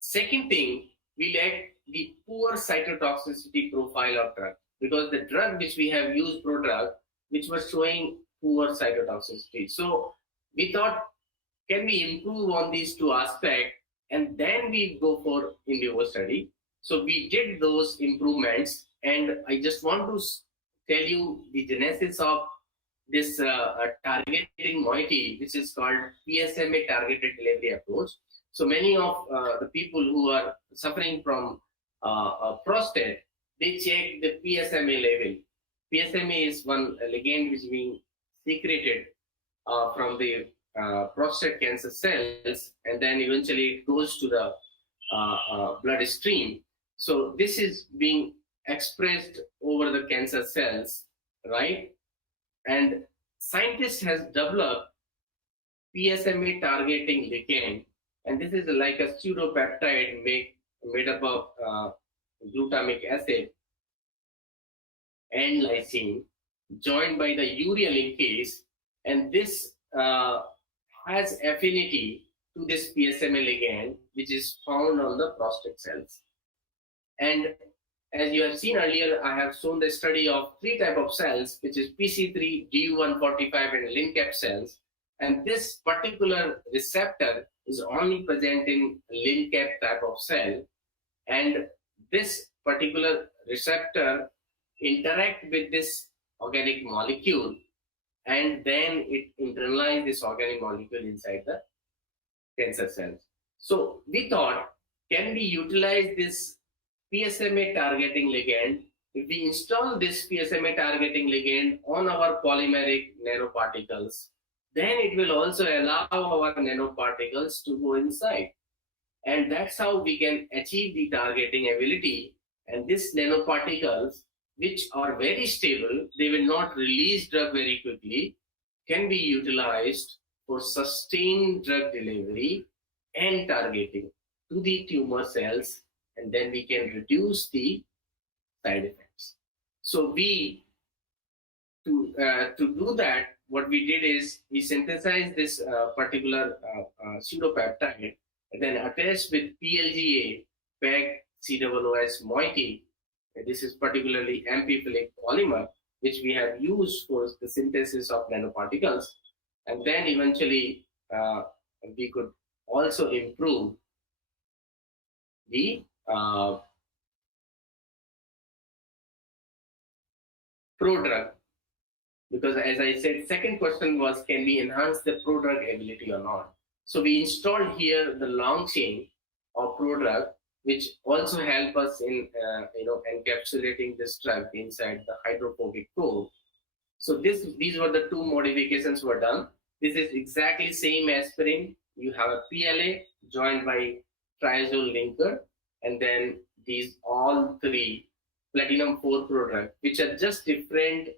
Second thing, we lack the poor cytotoxicity profile of drug, because the drug which we have used prodrug, which was showing poor cytotoxicity. So we thought, can we improve on these two aspects, and then we go for in vivo study. So we did those improvements, and I just want to tell you the genesis of this targeting moiety, which is called PSMA targeted delivery approach. So many of the people who are suffering from prostate, they check the PSMA level. PSMA is one ligand which is being secreted from the prostate cancer cells, and then eventually it goes to the bloodstream. So this is being expressed over the cancer cells, right? And scientists has developed PSMA targeting ligand, and this is like a pseudopeptide made up of glutamic acid and lysine joined by the urea linkase, and this has affinity to this PSMA ligand, which is found on the prostate cells. And as you have seen earlier, I have shown the study of 3 types of cells, which is PC3, GU145, and LINCAP cells. And this particular receptor is only present in LINCAP type of cell. And this particular receptor interact with this organic molecule, and then it internalizes this organic molecule inside the cancer cells. So we thought, can we utilize this PSMA targeting ligand? If we install this PSMA targeting ligand on our polymeric nanoparticles, then it will also allow our nanoparticles to go inside. And that's how we can achieve the targeting ability. And these nanoparticles, which are very stable, they will not release drug very quickly, can be utilized for sustained drug delivery and targeting to the tumor cells, and then we can reduce the side effects. So to do that, what we did is we synthesized this particular pseudopeptide and then attached with PLGA, PEG COOS moiety. This is particularly amphiphilic polymer, which we have used for the synthesis of nanoparticles. And then eventually we could also improve the prodrug, because as I said, second question was, can we enhance the prodrug ability or not? So we installed here the long chain of prodrug, which also help us in encapsulating this drug inside the hydrophobic core. So these were the two modifications were done. This is exactly same aspirin. You have a PLA joined by triazole linker, and then these all three platinum 4 prodrug, which are just different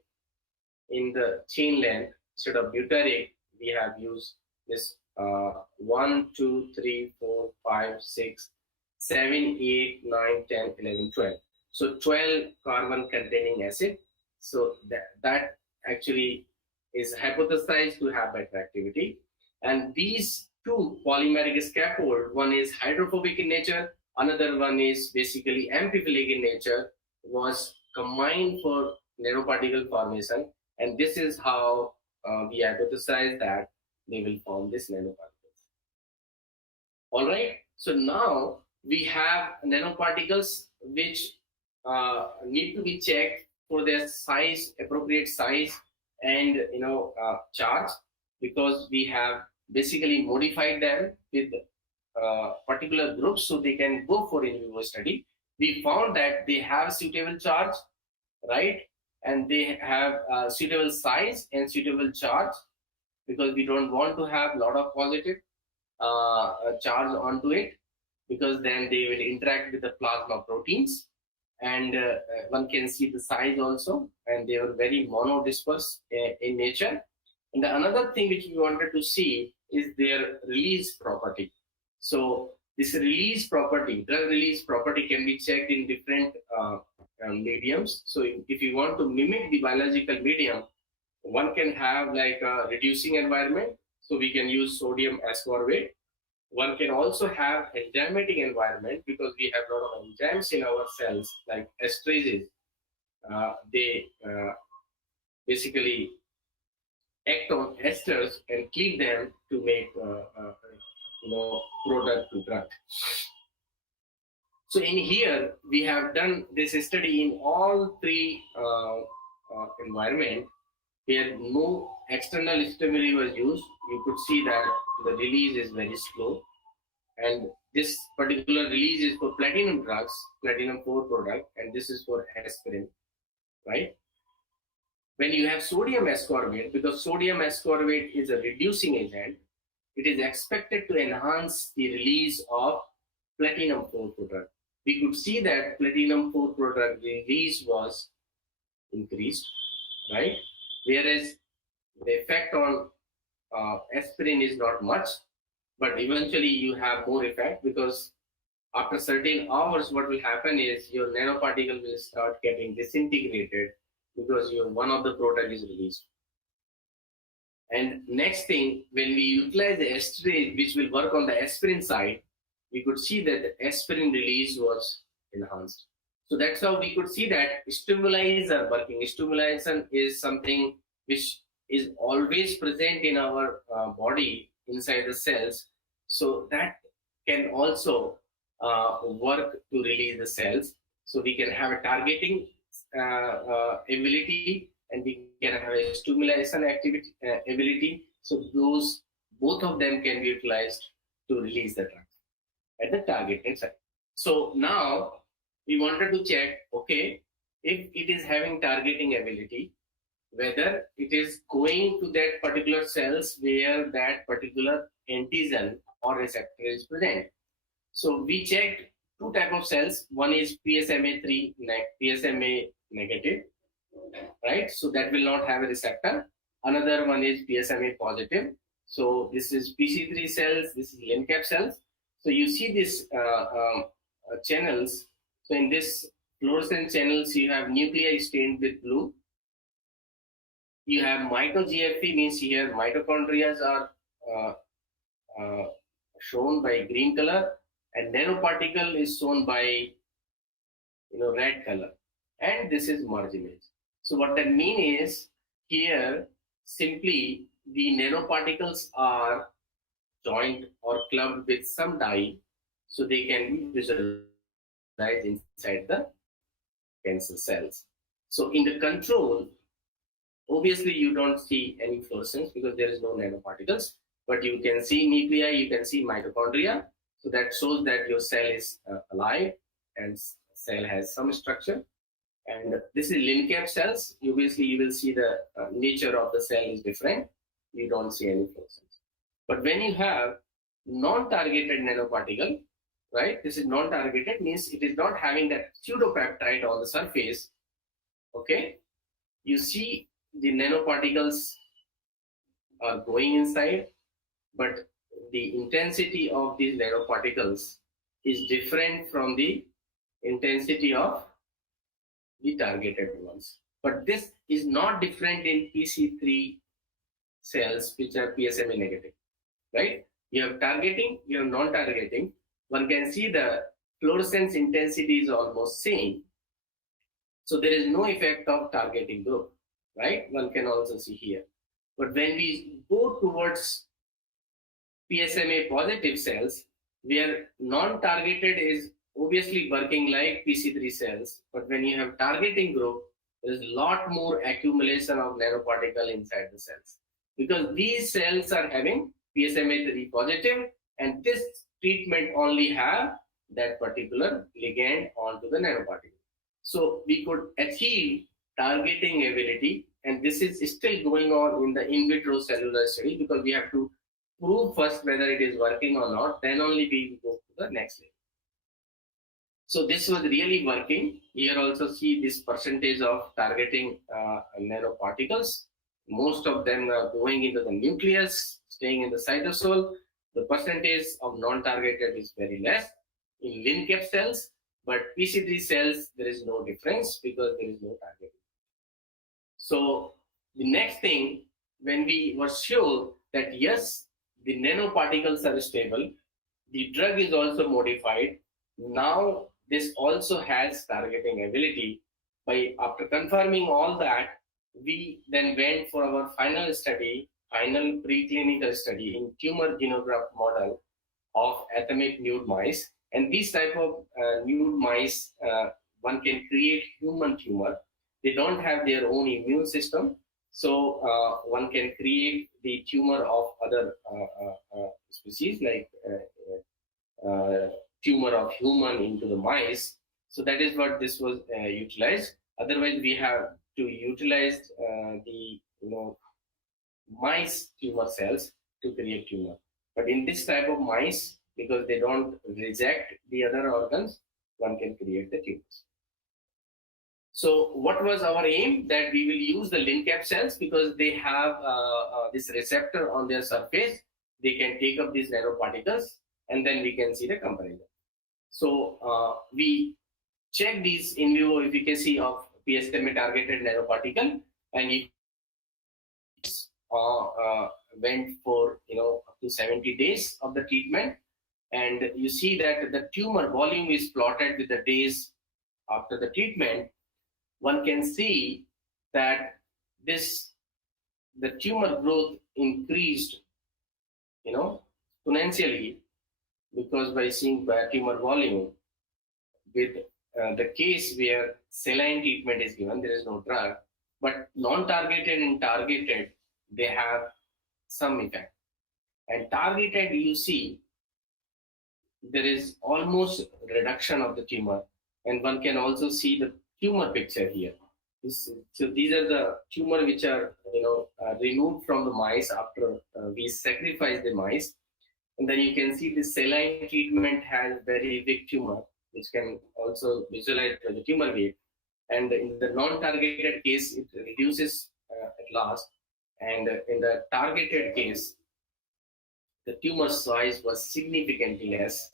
in the chain length. Instead of butyric, we have used this 1, 2, 3, 4, 5, 6, 7, 8, 9, 10, 11, 12. So 12 carbon containing acid. So that actually is hypothesized to have better activity. And these two polymeric scaffold, one is hydrophobic in nature, another one is basically amphiphilic in nature, was combined for nanoparticle formation. And this is how we hypothesize that they will form this nanoparticles. All right. So now we have nanoparticles which need to be checked for their size, appropriate size, and charge, because we have basically modified them with particular groups so they can go for in vivo study. We found that they have suitable charge, right? And they have suitable size and suitable charge, because we don't want to have a lot of positive charge onto it, because then they will interact with the plasma proteins. And one can see the size also, and they were very monodisperse in nature. And the another thing which we wanted to see is their release property. So this release property, drug release property, can be checked in different mediums. So if you want to mimic the biological medium, one can have like a reducing environment. So we can use sodium ascorbate. One can also have enzymatic environment, because we have a lot of enzymes in our cells, like esterases. They basically act on esters and cleave them to make product to drug. So in here, we have done this study in all three environment, where no external stimuli was used. You could see that the release is very slow. And this particular release is for platinum drugs, platinum 4 product, and this is for aspirin, right? When you have sodium ascorbate, because sodium ascorbate is a reducing agent, it is expected to enhance the release of platinum 4 product. We could see that platinum 4 product release was increased, right? Whereas the effect on aspirin is not much, but eventually you have more effect, because after certain hours, what will happen is your nanoparticle will start getting disintegrated, because one of the product is released. And next thing, when we utilize the esterase, which will work on the aspirin side, we could see that the aspirin release was enhanced. So that's how we could see that stimuli are working. Stimulation is something which is always present in our body, inside the cells. So that can also work to release the cells. So we can have a targeting ability, and we can have a stimulation activity ability. So both of them can be utilized to release the drug at the targeted site. So now we wanted to check, okay, if it is having targeting ability, whether it is going to that particular cells where that particular antigen or receptor is present. So we checked two type of cells. One is PSMA3 PSMA negative, right? So that will not have a receptor. Another one is PSMA positive. So this is PC3 cells, this is LINCAP cells. So you see these channels. So in this fluorescent channels, you have nuclei stained with blue. You have mito-GFP, means here mitochondria are shown by green color, and nanoparticle is shown by red color, and this is merge image. So what that mean is here simply the nanoparticles are joined or clubbed with some dye, so they can be visualized inside the cancer cells. So in the control, obviously you don't see any fluorescence because there is no nanoparticles, but you can see nuclei, you can see mitochondria. So that shows that your cell is alive and cell has some structure. And this is LinCap cells. Obviously, you will see the nature of the cell is different. You don't see any fluorescence. But when you have non-targeted nanoparticle, right? This is non-targeted, means it is not having that pseudopeptide on the surface. Okay, you see the nanoparticles are going inside, but the intensity of these nanoparticles is different from the intensity of the targeted ones. But this is not different in PC3 cells which are PSMA negative, right? You have targeting, you have non-targeting. One can see the fluorescence intensity is almost same. So there is no effect of targeting group, right? One can also see here. But when we go towards PSMA positive cells, where non-targeted is obviously working like PC3 cells, but when you have targeting group, there is a lot more accumulation of nanoparticle inside the cells. Because these cells are having PSMA3 positive, and this treatment only have that particular ligand onto the nanoparticle. So we could achieve targeting ability, and this is still going on in the in vitro cellular study because we have to prove first whether it is working or not, then only we go to the next level. So this was really working. Here also see this percentage of targeting nanoparticles. Most of them are going into the nucleus, staying in the cytosol. The percentage of non-targeted is very less in LinCap cells, but PC3 cells, there is no difference because there is no targeting. So the next thing, when we were sure that yes, the nanoparticles are stable, the drug is also modified. Now this also has targeting ability. After confirming all that, we then went for our final study, final preclinical study in tumor xenograft model of atomic nude mice. And these type of nude mice, one can create human tumor. They don't have their own immune system. So one can create the tumor of other species like tumor of human into the mice. So that is what this was utilized. Otherwise, we have to utilize the mice tumor cells to create tumor. But in this type of mice, because they don't reject the other organs, one can create the tumors. So what was our aim? That we will use the LinCap cells because they have this receptor on their surface. They can take up these nanoparticles, and then we can see the comparison. So we check these in vivo efficacy of PSMA targeted nanoparticle, and it went for up to 70 days of the treatment, and you see that the tumor volume is plotted with the days after the treatment. One can see that the tumor growth increased exponentially, because by seeing tumor volume with the case where saline treatment is given, there is no drug, but non-targeted and targeted, they have some effect. And targeted, you see, there is almost reduction of the tumor, and one can also see the tumor picture here. So these are the tumor which are removed from the mice after we sacrifice the mice, and then you can see the saline treatment has very big tumor, which can also visualize the tumor weight. And in the non-targeted case, it reduces at last, and in the targeted case, the tumor size was significantly less.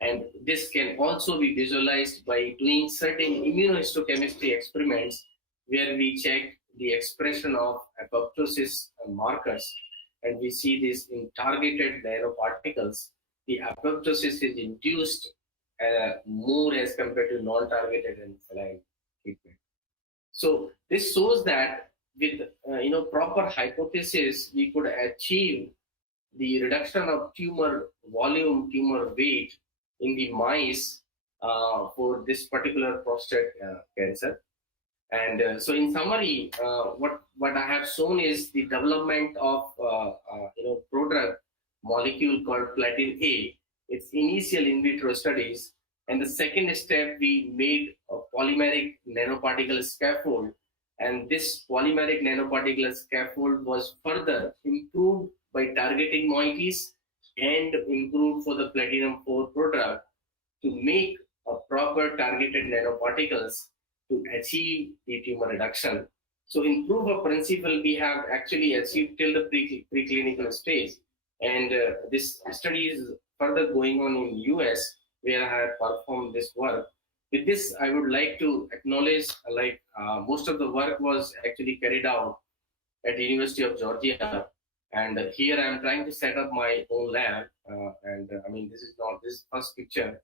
And this can also be visualized by doing certain immunohistochemistry experiments where we check the expression of apoptosis markers. And we see this in targeted nanoparticles. The apoptosis is induced more as compared to non-targeted and saline treatment. So this shows that with proper hypothesis, we could achieve the reduction of tumor volume, tumor weight in the mice for this particular prostate cancer. And so, in summary, what I have shown is the development of prodrug molecule called platin A. Its initial in vitro studies, and the second step we made a polymeric nanoparticle scaffold, and this polymeric nanoparticle scaffold was further improved by targeting moieties and improved for the platinum 4 prodrug to make a proper targeted nanoparticles to achieve the tumor reduction. So in proof of principle, we have actually achieved till the preclinical stage. And this study is further going on in US, where I have performed this work. With this, I would like to acknowledge, most of the work was actually carried out at the University of Georgia. And here I am trying to set up my own lab. This is not this first picture.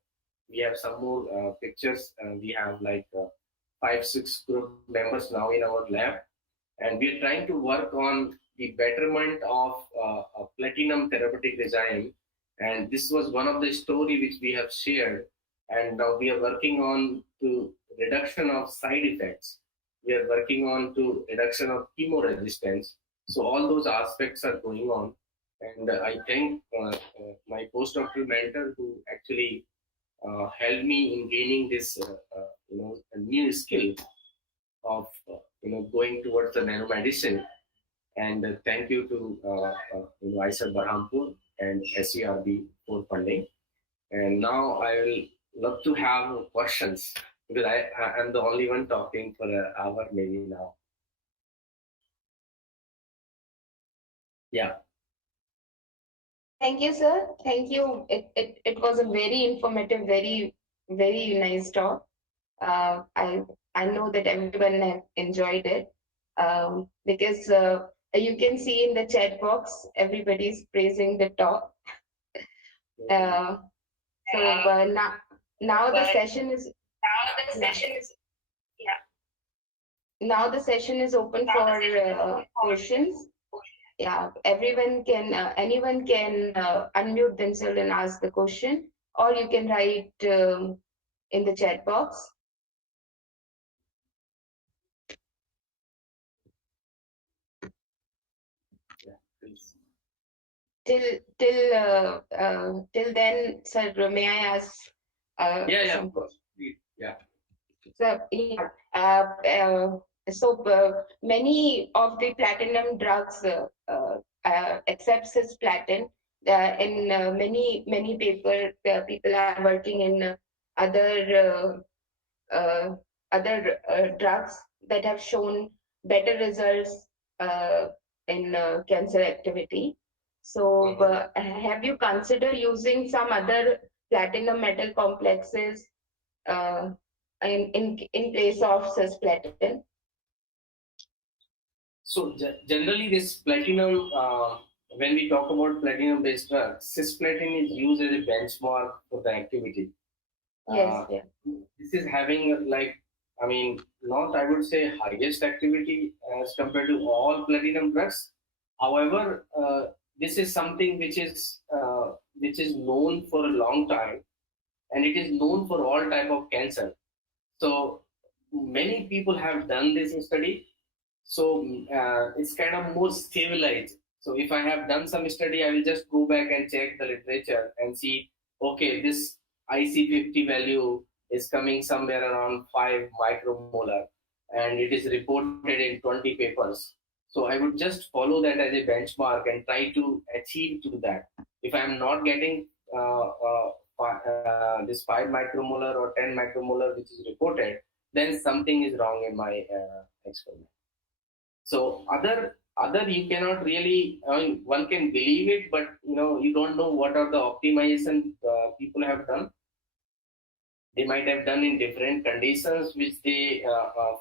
We have some more pictures. We have 5-6 group members now in our lab, and we are trying to work on the betterment of a platinum therapeutic regime. And this was one of the story which we have shared, and now we are working on to reduction of side effects. We are working on to reduction of chemo resistance. So all those aspects are going on, and I thank my postdoctoral mentor who actually helped me in gaining this a new skill of going towards the nanomedicine. And thank you to ISA Barhampur and SERB for funding. And now I will love to have questions, because I am the only one talking for an hour maybe now. Yeah. Thank you, sir. Thank you. It was a very informative, very, very nice talk. I know that everyone has enjoyed it, because you can see in the chat box, everybody's praising the talk. Now the session is now the session is open for questions. Yeah, everyone can, anyone can unmute themselves and ask the question, or you can write in the chat box. Yeah, please. Till then, sir, may I ask? Some questions. Yeah. So yeah, many of the platinum drugs accept cisplatin. In many people are working in other drugs that have shown better results in cancer activity. So, have you considered using some other platinum metal complexes in place of cisplatin? So generally, this platinum, when we talk about platinum-based drugs, cisplatin is used as a benchmark for the activity. Yes, yeah. This is having not I would say highest activity as compared to all platinum drugs. However, this is something which is known for a long time, and it is known for all type of cancer. So many people have done this study. So it's kind of more stabilized. So if I have done some study, I will just go back and check the literature and see, okay, this IC50 value is coming somewhere around 5 micromolar, and it is reported in 20 papers. So I would just follow that as a benchmark and try to achieve to that. If I am not getting this 5 micromolar or 10 micromolar which is reported, then something is wrong in my experiment. So other you cannot really, one can believe it, but you don't know what are the optimization people have done. They might have done in different conditions which they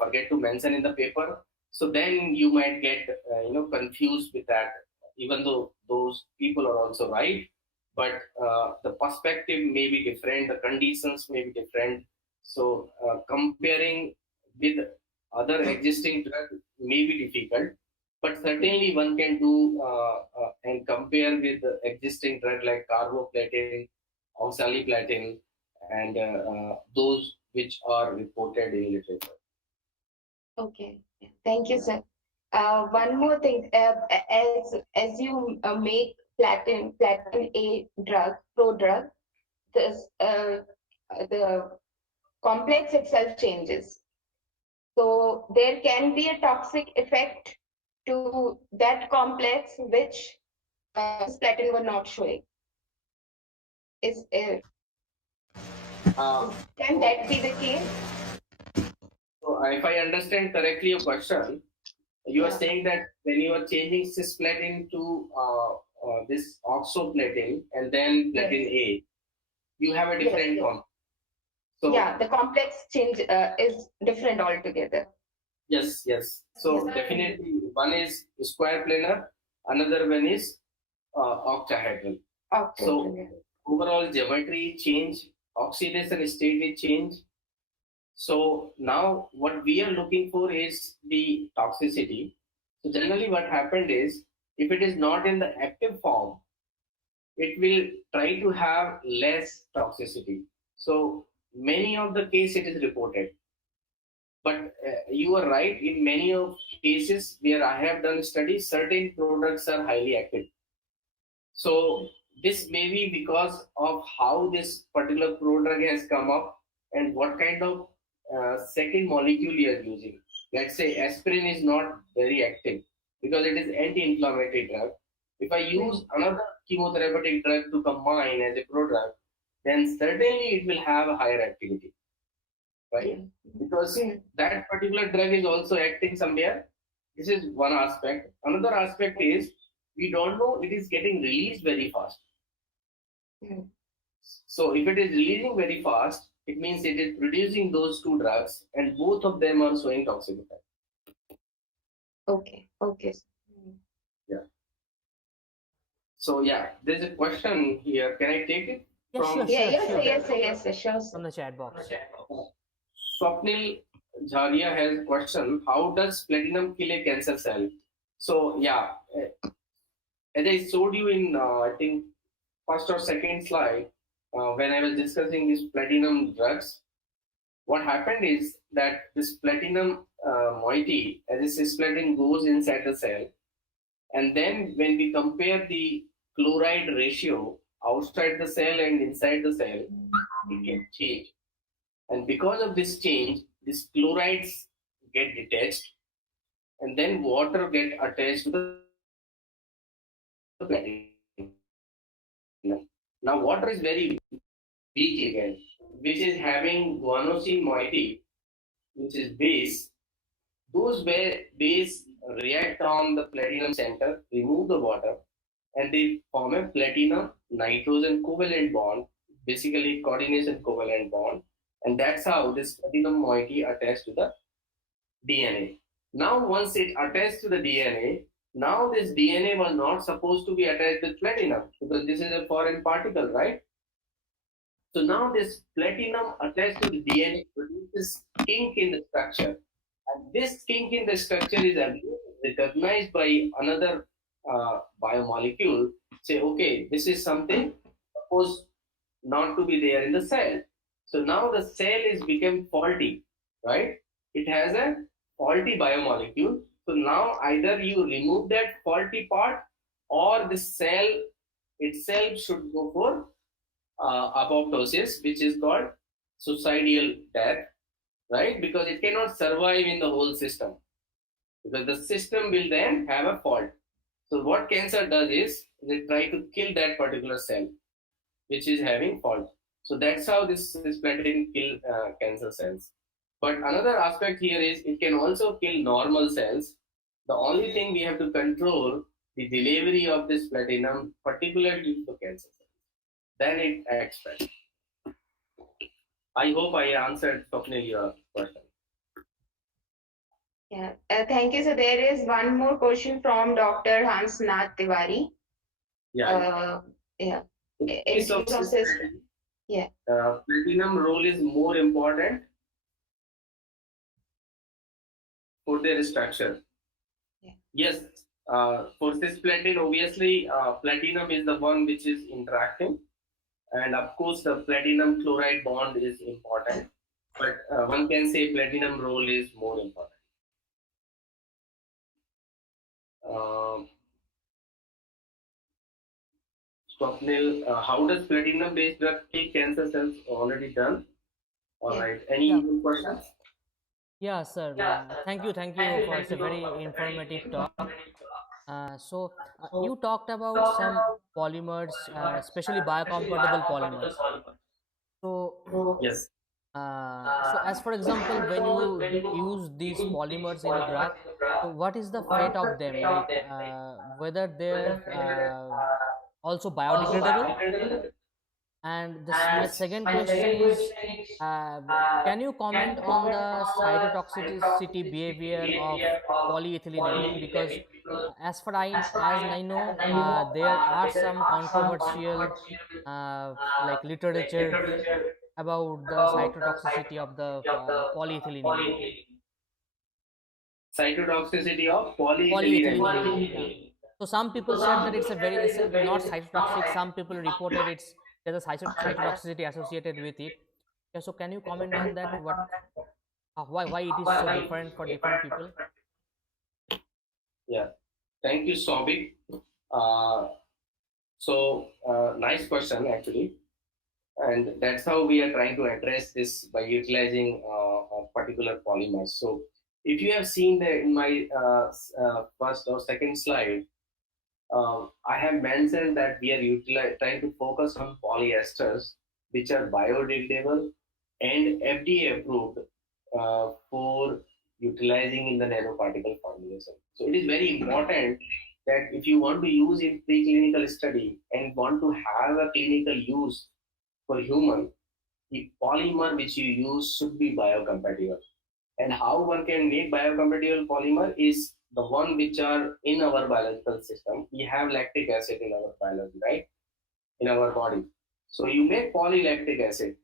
forget to mention in the paper. So then you might get confused with that, even though those people are also right. but the perspective may be different, the conditions may be different. So comparing with other existing drugs may be difficult, but certainly one can do and compare with the existing drug like carboplatin, oxaliplatin, and those which are reported in literature. Okay. Thank you, sir. One more thing, as you make platinum A drug, prodrug, this the complex itself changes. So there can be a toxic effect to that complex which cisplatin were not showing. Is Uh, can that be the case? so if I understand correctly your question, you are Yeah. saying that when you are changing cisplatin to this oxoplatin and then platin Yes. A, you have a Yes. different Yes. compound. So Yeah, the complex change is different altogether. yes. So Yes. definitely one is square planar, another one is octahedral. So Okay. overall geometry change, oxidation state is change. So now what we are looking for is the toxicity. So generally what happened is if it is not in the active form, it will try to have less toxicity. So many of the case it is reported. But you are right, in many of cases where I have done studies, certain products are highly active. So this may be because of how this particular prodrug has come up and what kind of second molecule you are using. Let's say aspirin is not very active because it is anti-inflammatory drug. If I use another chemotherapeutic drug to combine as a prodrug, then certainly it will have a higher activity, right? Because that particular drug is also acting somewhere. This is one aspect. Another aspect is we don't know it is getting released very fast. Mm. So if it is releasing very fast, it means it is producing those two drugs and both of them are showing toxic effect. Okay. Yeah. So yeah, there's a question here. Can I take it? Yeah, From Sure. from the chat box. Swapnil Jharia has a question. How does platinum kill a cancer cell? So yeah, as I showed you in I think first or second slide, when I was discussing these platinum drugs, what happened is that this platinum moiety as a cisplatin goes inside the cell, and then when we compare the chloride ratio outside the cell and inside the cell, it can change. And because of this change, these chlorides get detached, and then water get attached to the platinum. Now, water is very weak ligand, which is having guanosine moiety, which is base. Those base react on the platinum center, remove the water, and they form a platinum nitrogen covalent bond, basically coordination covalent bond, and that's how this platinum moiety attached to the DNA. Now, once it attached to the DNA, now this DNA was not supposed to be attached with platinum because this is a foreign particle, right? So now this platinum attached to the DNA produces kink in the structure. And this kink in the structure is recognized by another biomolecule. Say, okay, this is something supposed not to be there in the cell. So now the cell is become faulty, right? It has a faulty biomolecule. So now either you remove that faulty part or the cell itself should go for apoptosis, which is called suicidal death, right? Because it cannot survive in the whole system because the system will then have a fault. So what cancer does is they try to kill that particular cell which is having fault. So that's how this cisplatin kill cancer cells. But another aspect here is it can also kill normal cells. The only thing we have to control the delivery of this platinum, particularly to cancer cells. Then it acts best. I hope I answered Swapnil your question. Yeah. Thank you. So there is one more question from Dr. Hans Nath Tiwari. Yeah. Yeah. In case of process. cisplatin, Yeah. platinum role is more important for their structure. Yeah. Yes, for cisplatin, obviously, platinum is the one which is interacting, and of course, the platinum chloride bond is important, but one can say platinum role is more important. Um Swapnil, how does platinum-based drug kill cancer cells? Already done. All Yeah. right. Any Yeah, more questions? yeah, sir. Thank you for it's a very informative talk. You talked about some polymers, especially biocompatible polymers. So, Yes. as for example, when you use these polymers in drug, so what is the fate of them? Like whether they're also biodegradable? And this, my Yes. second question is, uh, can you comment on the cytotoxicity behavior of polyethylene? Because as I know, there are some controversial literature about the cytotoxicity of the polyethylene. Cytotoxicity of polyethylene. Polyethylene, yeah. So some people said that it's not cytotoxic. Some people reported there's a cytotoxicity associated with it. Yeah, so can you comment on that? Why it is so different for different people? Yeah. Thank you, Sobik. Uh, nice question actually, and that's how we are trying to address this by utilizing a particular polymers. So, if you have seen in my first or second slide, I have mentioned that we are trying to focus on polyesters, which are biodegradable and FDA approved for utilizing in the nanoparticle formulation. So it is very important that if you want to use in preclinical study and want to have a clinical use for human, the polymer which you use should be biocompatible. And how one can make biocompatible polymer is the one which are in our biological system. We have lactic acid in our biology, right? In our body. So you make polylactic acid,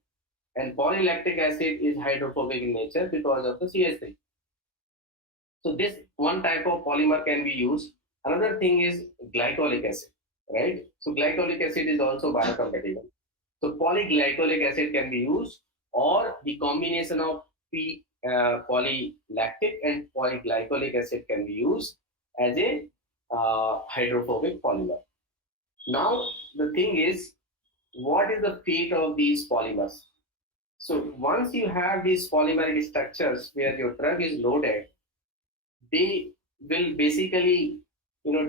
and polylactic acid is hydrophobic in nature because of the CH3. So this one type of polymer can be used. Another thing is glycolic acid, right? So glycolic acid is also biocompatible. So polyglycolic acid can be used, or the combination of polylactic and polyglycolic acid can be used as a hydrophobic polymer. Now the thing is, what is the fate of these polymers? So once you have these polymeric structures where your drug is loaded, they will basically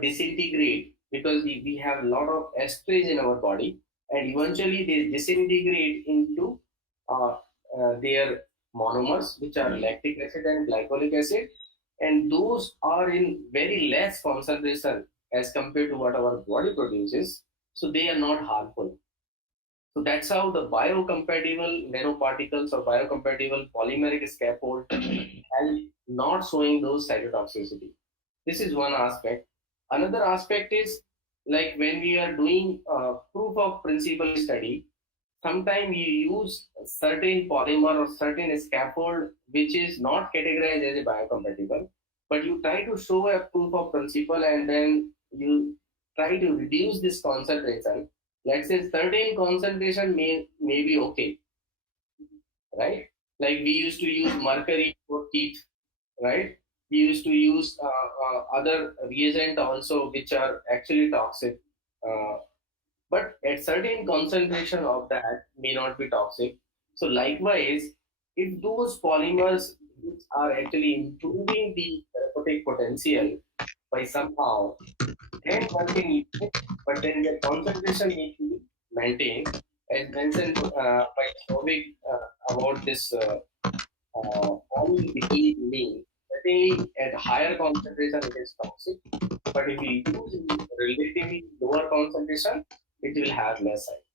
disintegrate because we have a lot of estrage in our body, and eventually they disintegrate into their monomers, which are lactic acid and glycolic acid, and those are in very less concentration as compared to what our body produces, so they are not harmful. So that's how the biocompatible nanoparticles or biocompatible polymeric scaffold help not showing those cytotoxicity. This is one aspect. Another aspect is, like when we are doing proof of principle study, sometimes you use a certain polymer or certain scaffold which is not categorized as a biocompatible, but you try to show a proof of principle and then you try to reduce this concentration. Let's say certain concentration may be okay, right? Like we used to use mercury for teeth, right? We used to use other reagent also which are actually toxic. But at certain concentration of that may not be toxic. So likewise, if those polymers which are actually improving the therapeutic potential by somehow, then one can use it, but then the concentration needs to be maintained. As mentioned by Shovik about this polyethylene, certainly at higher concentration it is toxic, but if we use in relatively lower concentration, it will have less side.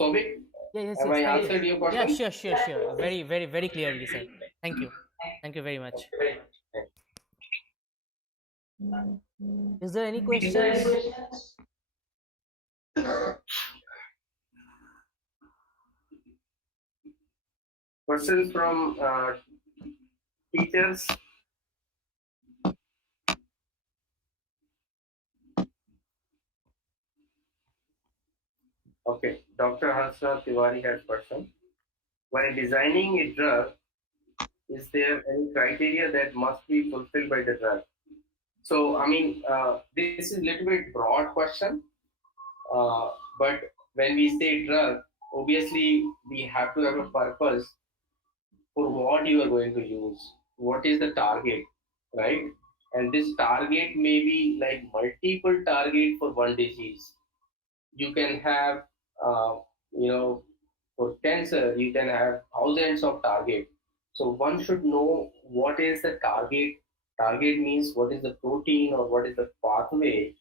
Shovik, Yeah, yes, have yes. I Thank you. answered your Yeah, question? sure. Very clearly, sir. Thank you. Thank you very much. Is there any questions? Questions from teachers? Okay, Dr. Hansraj Tiwari has question. When designing a drug, is there any criteria that must be fulfilled by the drug? So, I mean, this is a little bit broad question, but when we say drug, obviously we have to have a purpose for what you are going to use. What is the target, right? And this target may be like multiple target for one disease. You can have, uh, you know, for cancer, you can have thousands of target. So one should know what is the target. Target means what is the protein or what is the pathway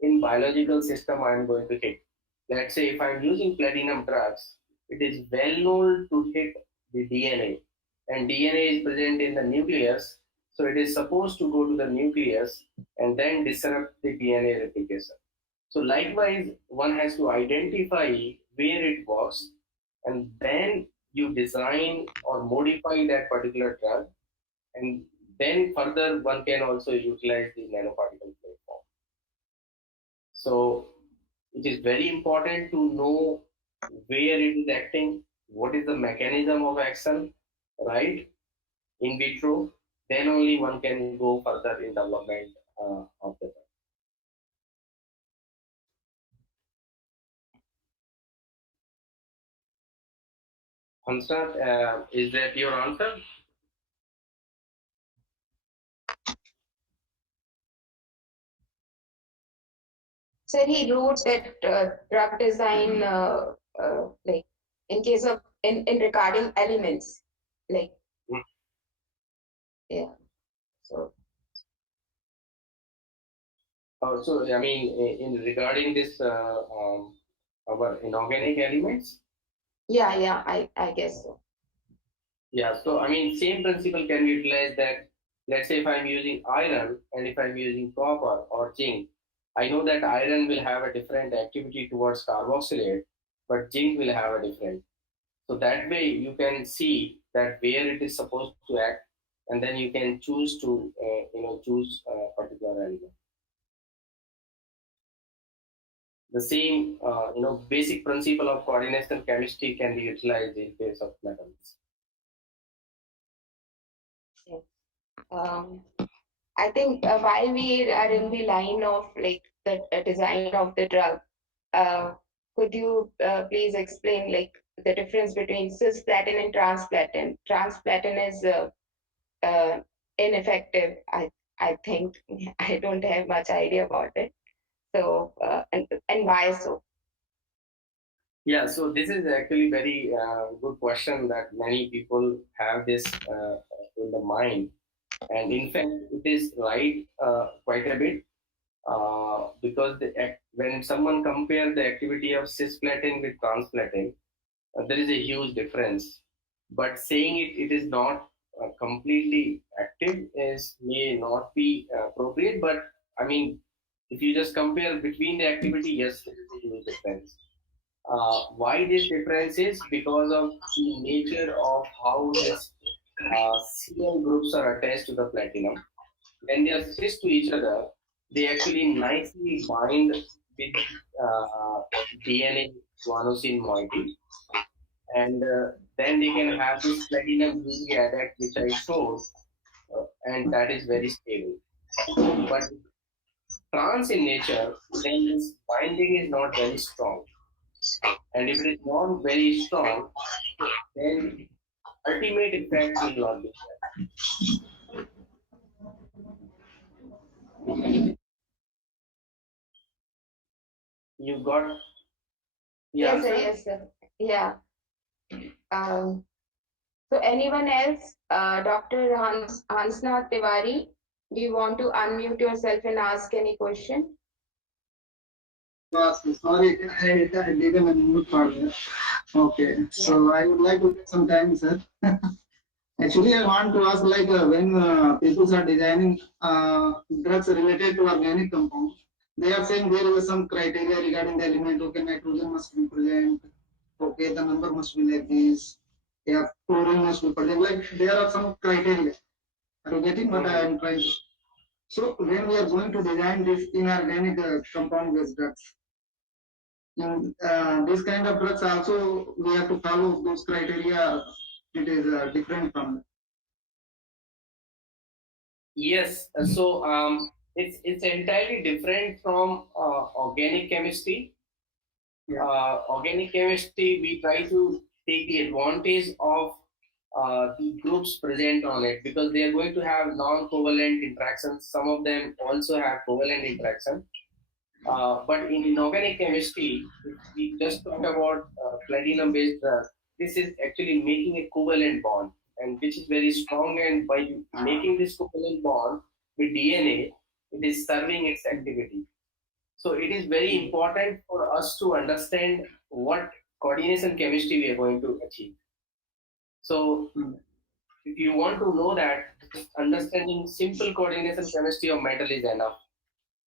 in biological system I am going to hit. Let's say if I'm using platinum drugs, it is well known to hit the DNA, and DNA is present in the nucleus, so it is supposed to go to the nucleus and then disrupt the DNA replication. So likewise, one has to identify where it works, and then you design or modify that particular drug, and then further one can also utilize the nanoparticle platform. So it is very important to know where it is acting, what is the mechanism of action, right? In vitro, then only one can go further in development of the drug. Hansraj, is that your answer? So he wrote that drug design, like in case of in regarding elements, like Mm. yeah. So So, I mean, in regarding this, our inorganic elements, yeah, I guess so. yeah. So, I mean, same principle can be utilized that, let's say, if I'm using iron and if I'm using copper or zinc, I know that iron will have a different activity towards carboxylate, but zinc will have a different. So that way you can see that where it is supposed to act, and then you can choose to, choose a particular element. The same, basic principle of coordination chemistry can be utilized in case of metals. Yeah. I think while we are in the line of like the design of the drug, uh, could you please explain like the difference between cisplatin and transplatin? Transplatin is uh, ineffective. I think I don't have much idea about it. So and why so? Yeah, so this is actually very good question that many people have this in the mind, and in fact, it is right quite a bit because when someone compare the activity of cisplatin with transplatin, there is a huge difference. But saying it is not completely active is may not be appropriate. But I mean, if you just compare between the activity, yes, there is a huge difference. Why this difference is because of the nature of how this CL groups are attached to the platinum. When they are stitched to each other, they actually nicely bind with DNA guanosine moiety, and then they can have this platinum UV adduct which I showed, and that is very stable. But trans in nature, then this binding is not very strong, and if it is not very strong, then ultimate effect will not be there. You got the Yes, sir. answer? Yes, sir. Yeah. Um, so anyone else? Dr. Hansnath Tiwari, do you want to unmute yourself and ask any question? Sorry, I didn't unmute for that. Okay, so I would like to take some time, sir. Actually, I want to ask like when people are designing drugs related to organic compounds, they are saying there is some criteria regarding the element. Okay, nitrogen must be present. Okay, the number must be like this. Yeah, chlorine must be present. Like there are some criteria. Are you getting what I am trying to? So when we are going to design this inorganic compound-based drugs, in this kind of drugs also we have to follow those criteria. It is different from. Yes, it's entirely different from organic chemistry. Yeah. Organic chemistry, we try to take the advantage of the groups present on it because they are going to have non-covalent interactions. Some of them also have covalent interaction. But in inorganic chemistry, if we just talk about platinum-based drug, this is actually making a covalent bond, and which is very strong. And by making this covalent bond with DNA, it is serving its activity. So it is very important for us to understand what coordination chemistry we are going to achieve. So if you want to know that, just understanding simple coordination chemistry of metal is enough.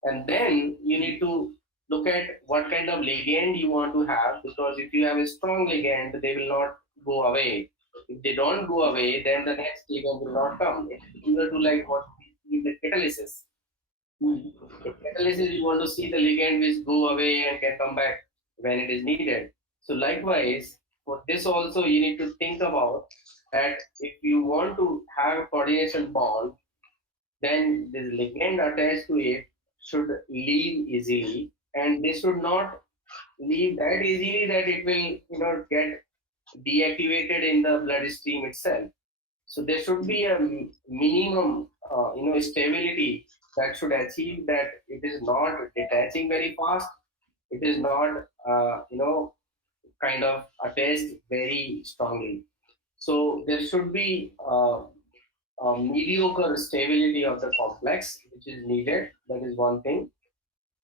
And then you need to look at what kind of ligand you want to have, because if you have a strong ligand, they will not go away. If they don't go away, then the next ligand will not come. It's similar to like what we see with catalysis. In catalysis, you want to see the ligand which go away and can come back when it is needed. So likewise, for this also you need to think about that if you want to have a coordination bond, then this ligand attached to it should leave easily, and they should not leave that easily that it will get deactivated in the bloodstream itself. So there should be a minimum stability that should achieve that it is not detaching very fast, it is not kind of attached very strongly. So there should be mediocre stability of the complex, which is needed. That is one thing.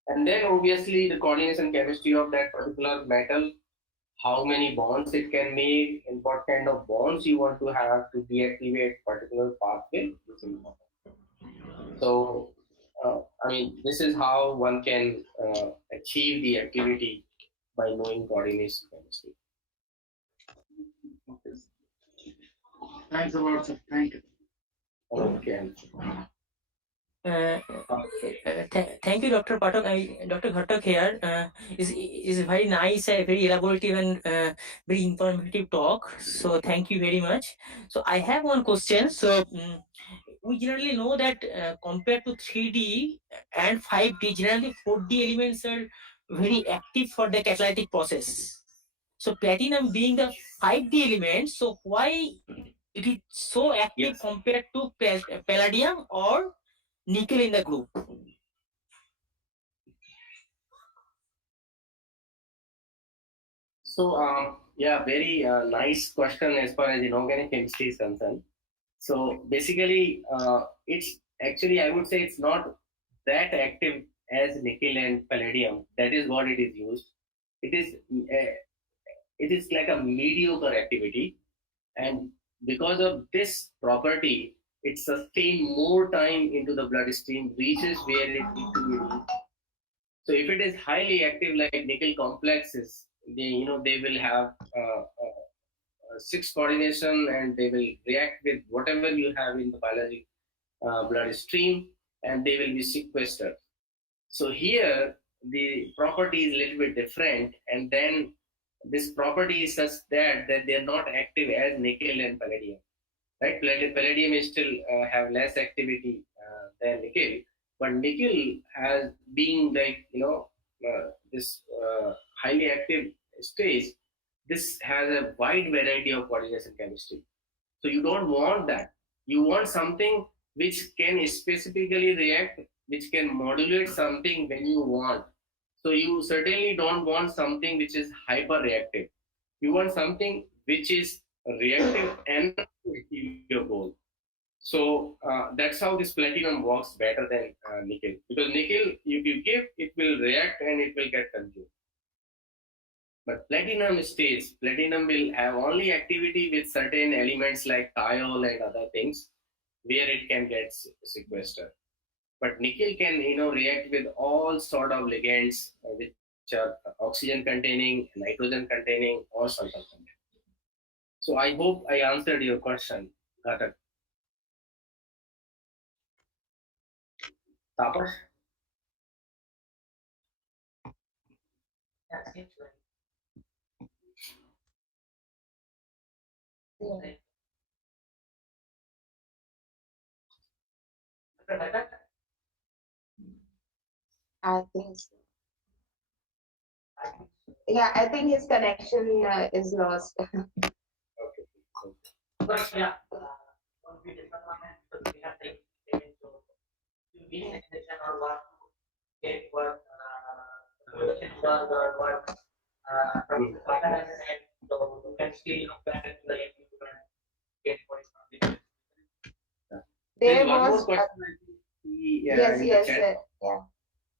And then obviously the coordination chemistry of that particular metal, how many bonds it can make, and what kind of bonds you want to have to deactivate particular pathway is important. So, this is how one can achieve the activity by knowing coordination chemistry. Thanks a lot, sir. Thank you. Okay. Thank you, Dr. Pathak. Dr. Ghatak here is very nice, very elaborative and very informative talk. So thank you very much. So I have one question. So we generally know that compared to 3D and 5D, generally 4D elements are very active for the catalytic process. So platinum being the 5D element, so why it is so active compared to palladium or nickel in the group? So, very nice question as far as inorganic chemistry is concerned. So basically, it's actually, I would say it's not that active as nickel and palladium. That is what it is used. It is like a mediocre activity, and because of this property, it sustains more time into the bloodstream, reaches where it needs to be reached. So if it is highly active, like nickel complexes, they will have six coordination, and they will react with whatever you have in the biology bloodstream, and they will be sequestered. So here the property is a little bit different, and then this property is such that they are not active as nickel and palladium. Right? Palladium is still have less activity than nickel, but nickel has being like this highly active stage. This has a wide variety of coordination chemistry. So you don't want that. You want something which can specifically react, which can modulate something when you want. So you certainly don't want something which is hyper reactive. You want something which is reactive and achieve your goal. So that's how this platinum works better than nickel. Because nickel, if you give, it will react and it will get consumed. But platinum stays. Platinum will have only activity with certain elements like thiol and other things where it can get sequestered. But nickel can react with all sort of ligands which are oxygen containing, nitrogen containing, or sulfur containing. So I hope I answered your question, Ghatak. Tapas? I think so. Yeah, I think his connection is lost. There's There one more was question I see yes, in the yes, chat. sir. Yeah,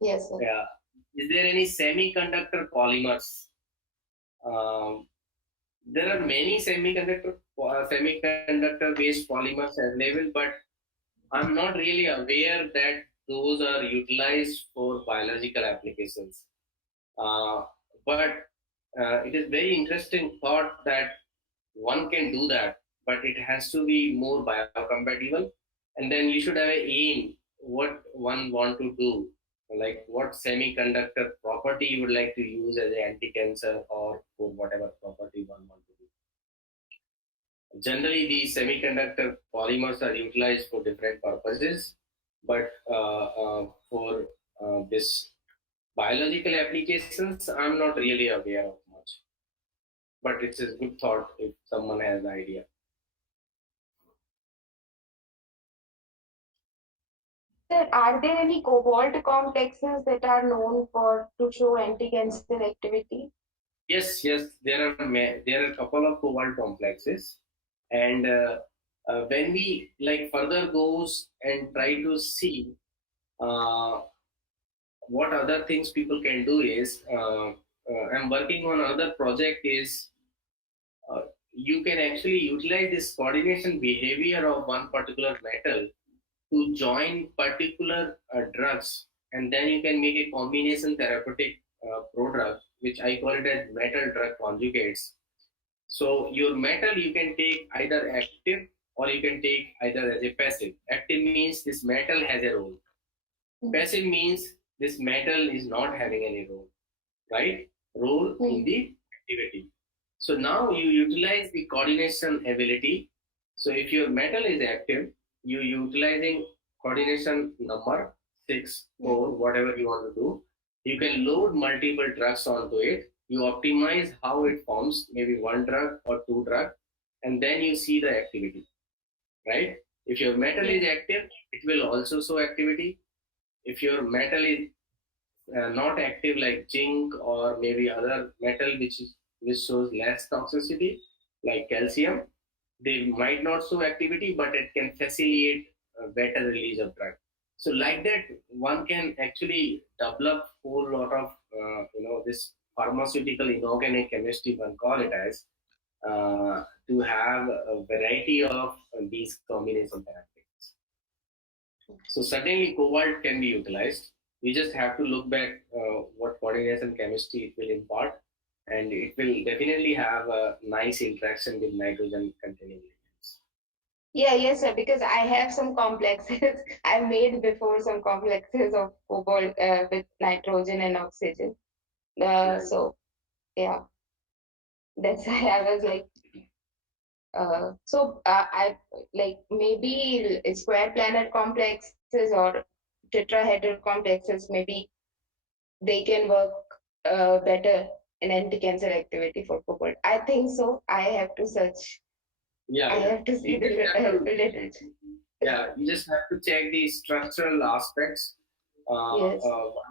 yes, sir. Yeah. Is there any semiconductor polymers? Um, there are many semiconductor based polymers available, but I'm not really aware that those are utilized for biological applications. Uh, but it is very interesting thought that one can do that, but it has to be more biocompatible. And then you should have an aim what one want to do, like what semiconductor property you would like to use as an anti-cancer or for whatever property one want to do. Generally, these semiconductor polymers are utilized for different purposes, but for this biological applications, I'm not really aware of much. But it's a good thought if someone has an idea. Sir, are there any cobalt complexes that are known for to show anti-cancer activity? Yes, there are a couple of cobalt complexes, and when we like further goes and try to see uh, what other things people can do is I'm working on another project is uh, you can actually utilize this coordination behavior of one particular metal to join particular drugs, and then you can make a combination therapeutic prodrug, which I call it as metal drug conjugates. So your metal you can take either active or you can take either as a passive. Active means this metal has a role. Passive means this metal is not having any role, right? Role in the activity. So now you utilize the coordination ability. So if your metal is active, you utilizing coordination number 6, 4, whatever you want to do. You can load multiple drugs onto it. You optimize how it forms, maybe one drug or two drug, and then you see the activity, right? If your metal is active, it will also show activity. If your metal is not active like zinc or maybe other metal which shows less toxicity like calcium, they might not show activity, but it can facilitate better release of drug. So like that, one can actually develop whole lot of this pharmaceutical inorganic chemistry, one call it as, to have a variety of these combination therapies. So certainly cobalt can be utilized. We just have to look back what coordination chemistry it will impart, and it will definitely have a nice interaction with nitrogen containing elements. Yeah, yes, sir. Because I have some complexes. I made before some complexes of cobalt with nitrogen and oxygen. So yeah, that's why I was like, I like maybe square planet complexes or tetrahedral complexes. Maybe they can work better in anti-cancer activity for cobalt. I think so. I have to search. Yeah, I have to see the literature. yeah, you just have to check the structural aspects. Yes.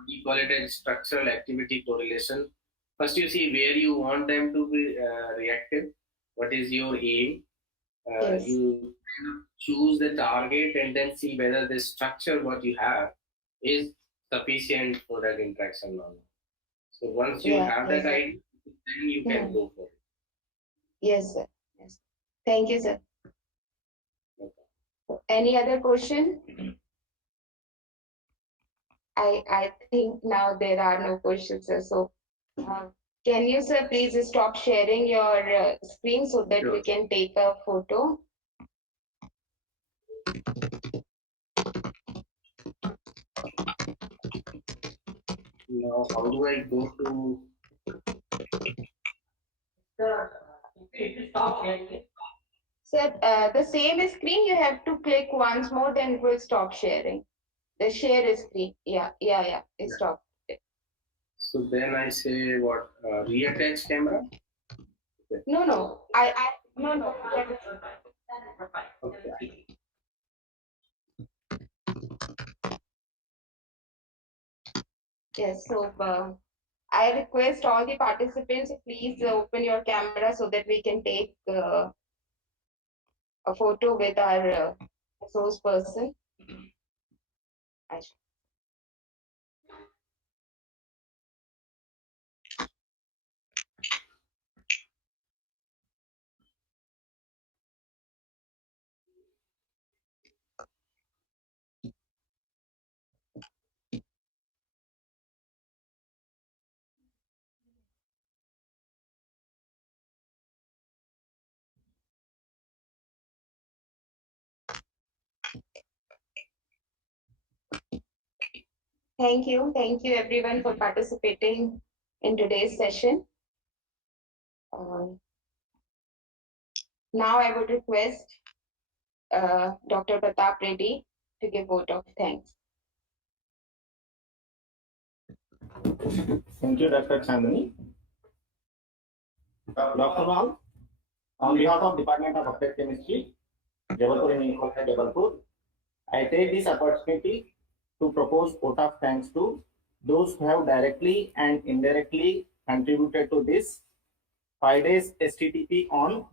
We call it a structural activity correlation. First, you see where you want them to be reactive. What is your aim? Yes. You kind of choose the target and then see whether the structure what you have is sufficient for that interaction or not. So once you Yeah, have yes, that sir. idea, then you can go for it. Yes, sir. Yes. Thank you, sir. Okay. Any other question? I think now there are no questions, sir. So Can you, sir, please stop sharing your screen so that we can take a photo? Now, how do I go to? Sir, the same screen, you have to click once more, then it will stop sharing. The share screen. Yeah. It stopped. So then I say what? Reattach camera. No. No. Okay. Yes. So I request all the participants, please open your camera so that we can take a photo with our resource person. Thank you everyone for participating in today's session. Now I would request Dr. Pratap Reddy to give vote of thanks. Thank you, Dr. Chandani. Dr. Ram, on behalf of Department of Applied Chemistry, Jabalpur University, Jabalpur, I take this opportunity to propose vote of thanks to those who have directly and indirectly contributed to this 5 days STTP on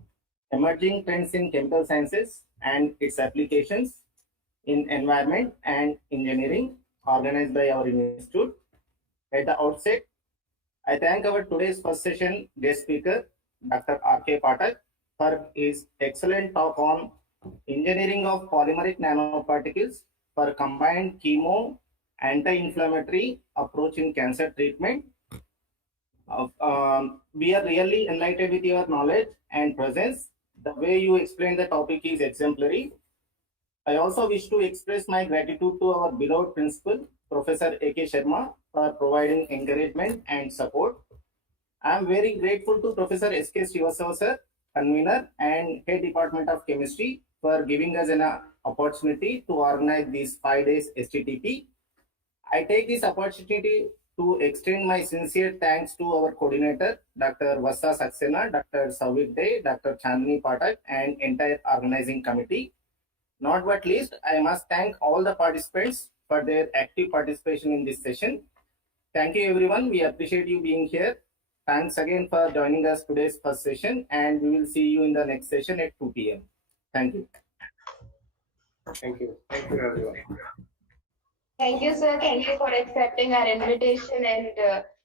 emerging trends in chemical sciences and its applications in environment and engineering organized by our institute. At the outset, I thank our today's first session guest speaker, Dr. R.K. Pathak, for his excellent talk on engineering of polymeric nanoparticles for combined chemo anti-inflammatory approach in cancer treatment. We are really enlightened with your knowledge and presence. The way you explain the topic is exemplary. I also wish to express my gratitude to our beloved principal, Professor A.K. Sharma, for providing encouragement and support. I am very grateful to Professor S.K. Srivastava sir, convener and head department of chemistry, for giving us an opportunity to organize these 5 days STTP. I take this opportunity to extend my sincere thanks to our coordinator, Dr. Vasa Saxena, Dr. Savik Day, Dr. Chandni Pathak, and entire organizing committee. Not but least, I must thank all the participants for their active participation in this session. Thank you, everyone. We appreciate you being here. Thanks again for joining us today's first session, and we will see you in the next session at 2 p.m. Thank you. Thank you. Thank you, everyone. Thank you, sir. Thank you for accepting our invitation, and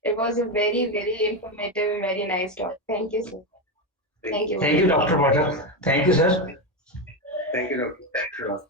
it was a very, very informative, very nice talk. Thank you, sir. Thank you. Thank you, Dr. Pathak. Thank you, sir. Thank you, Dr.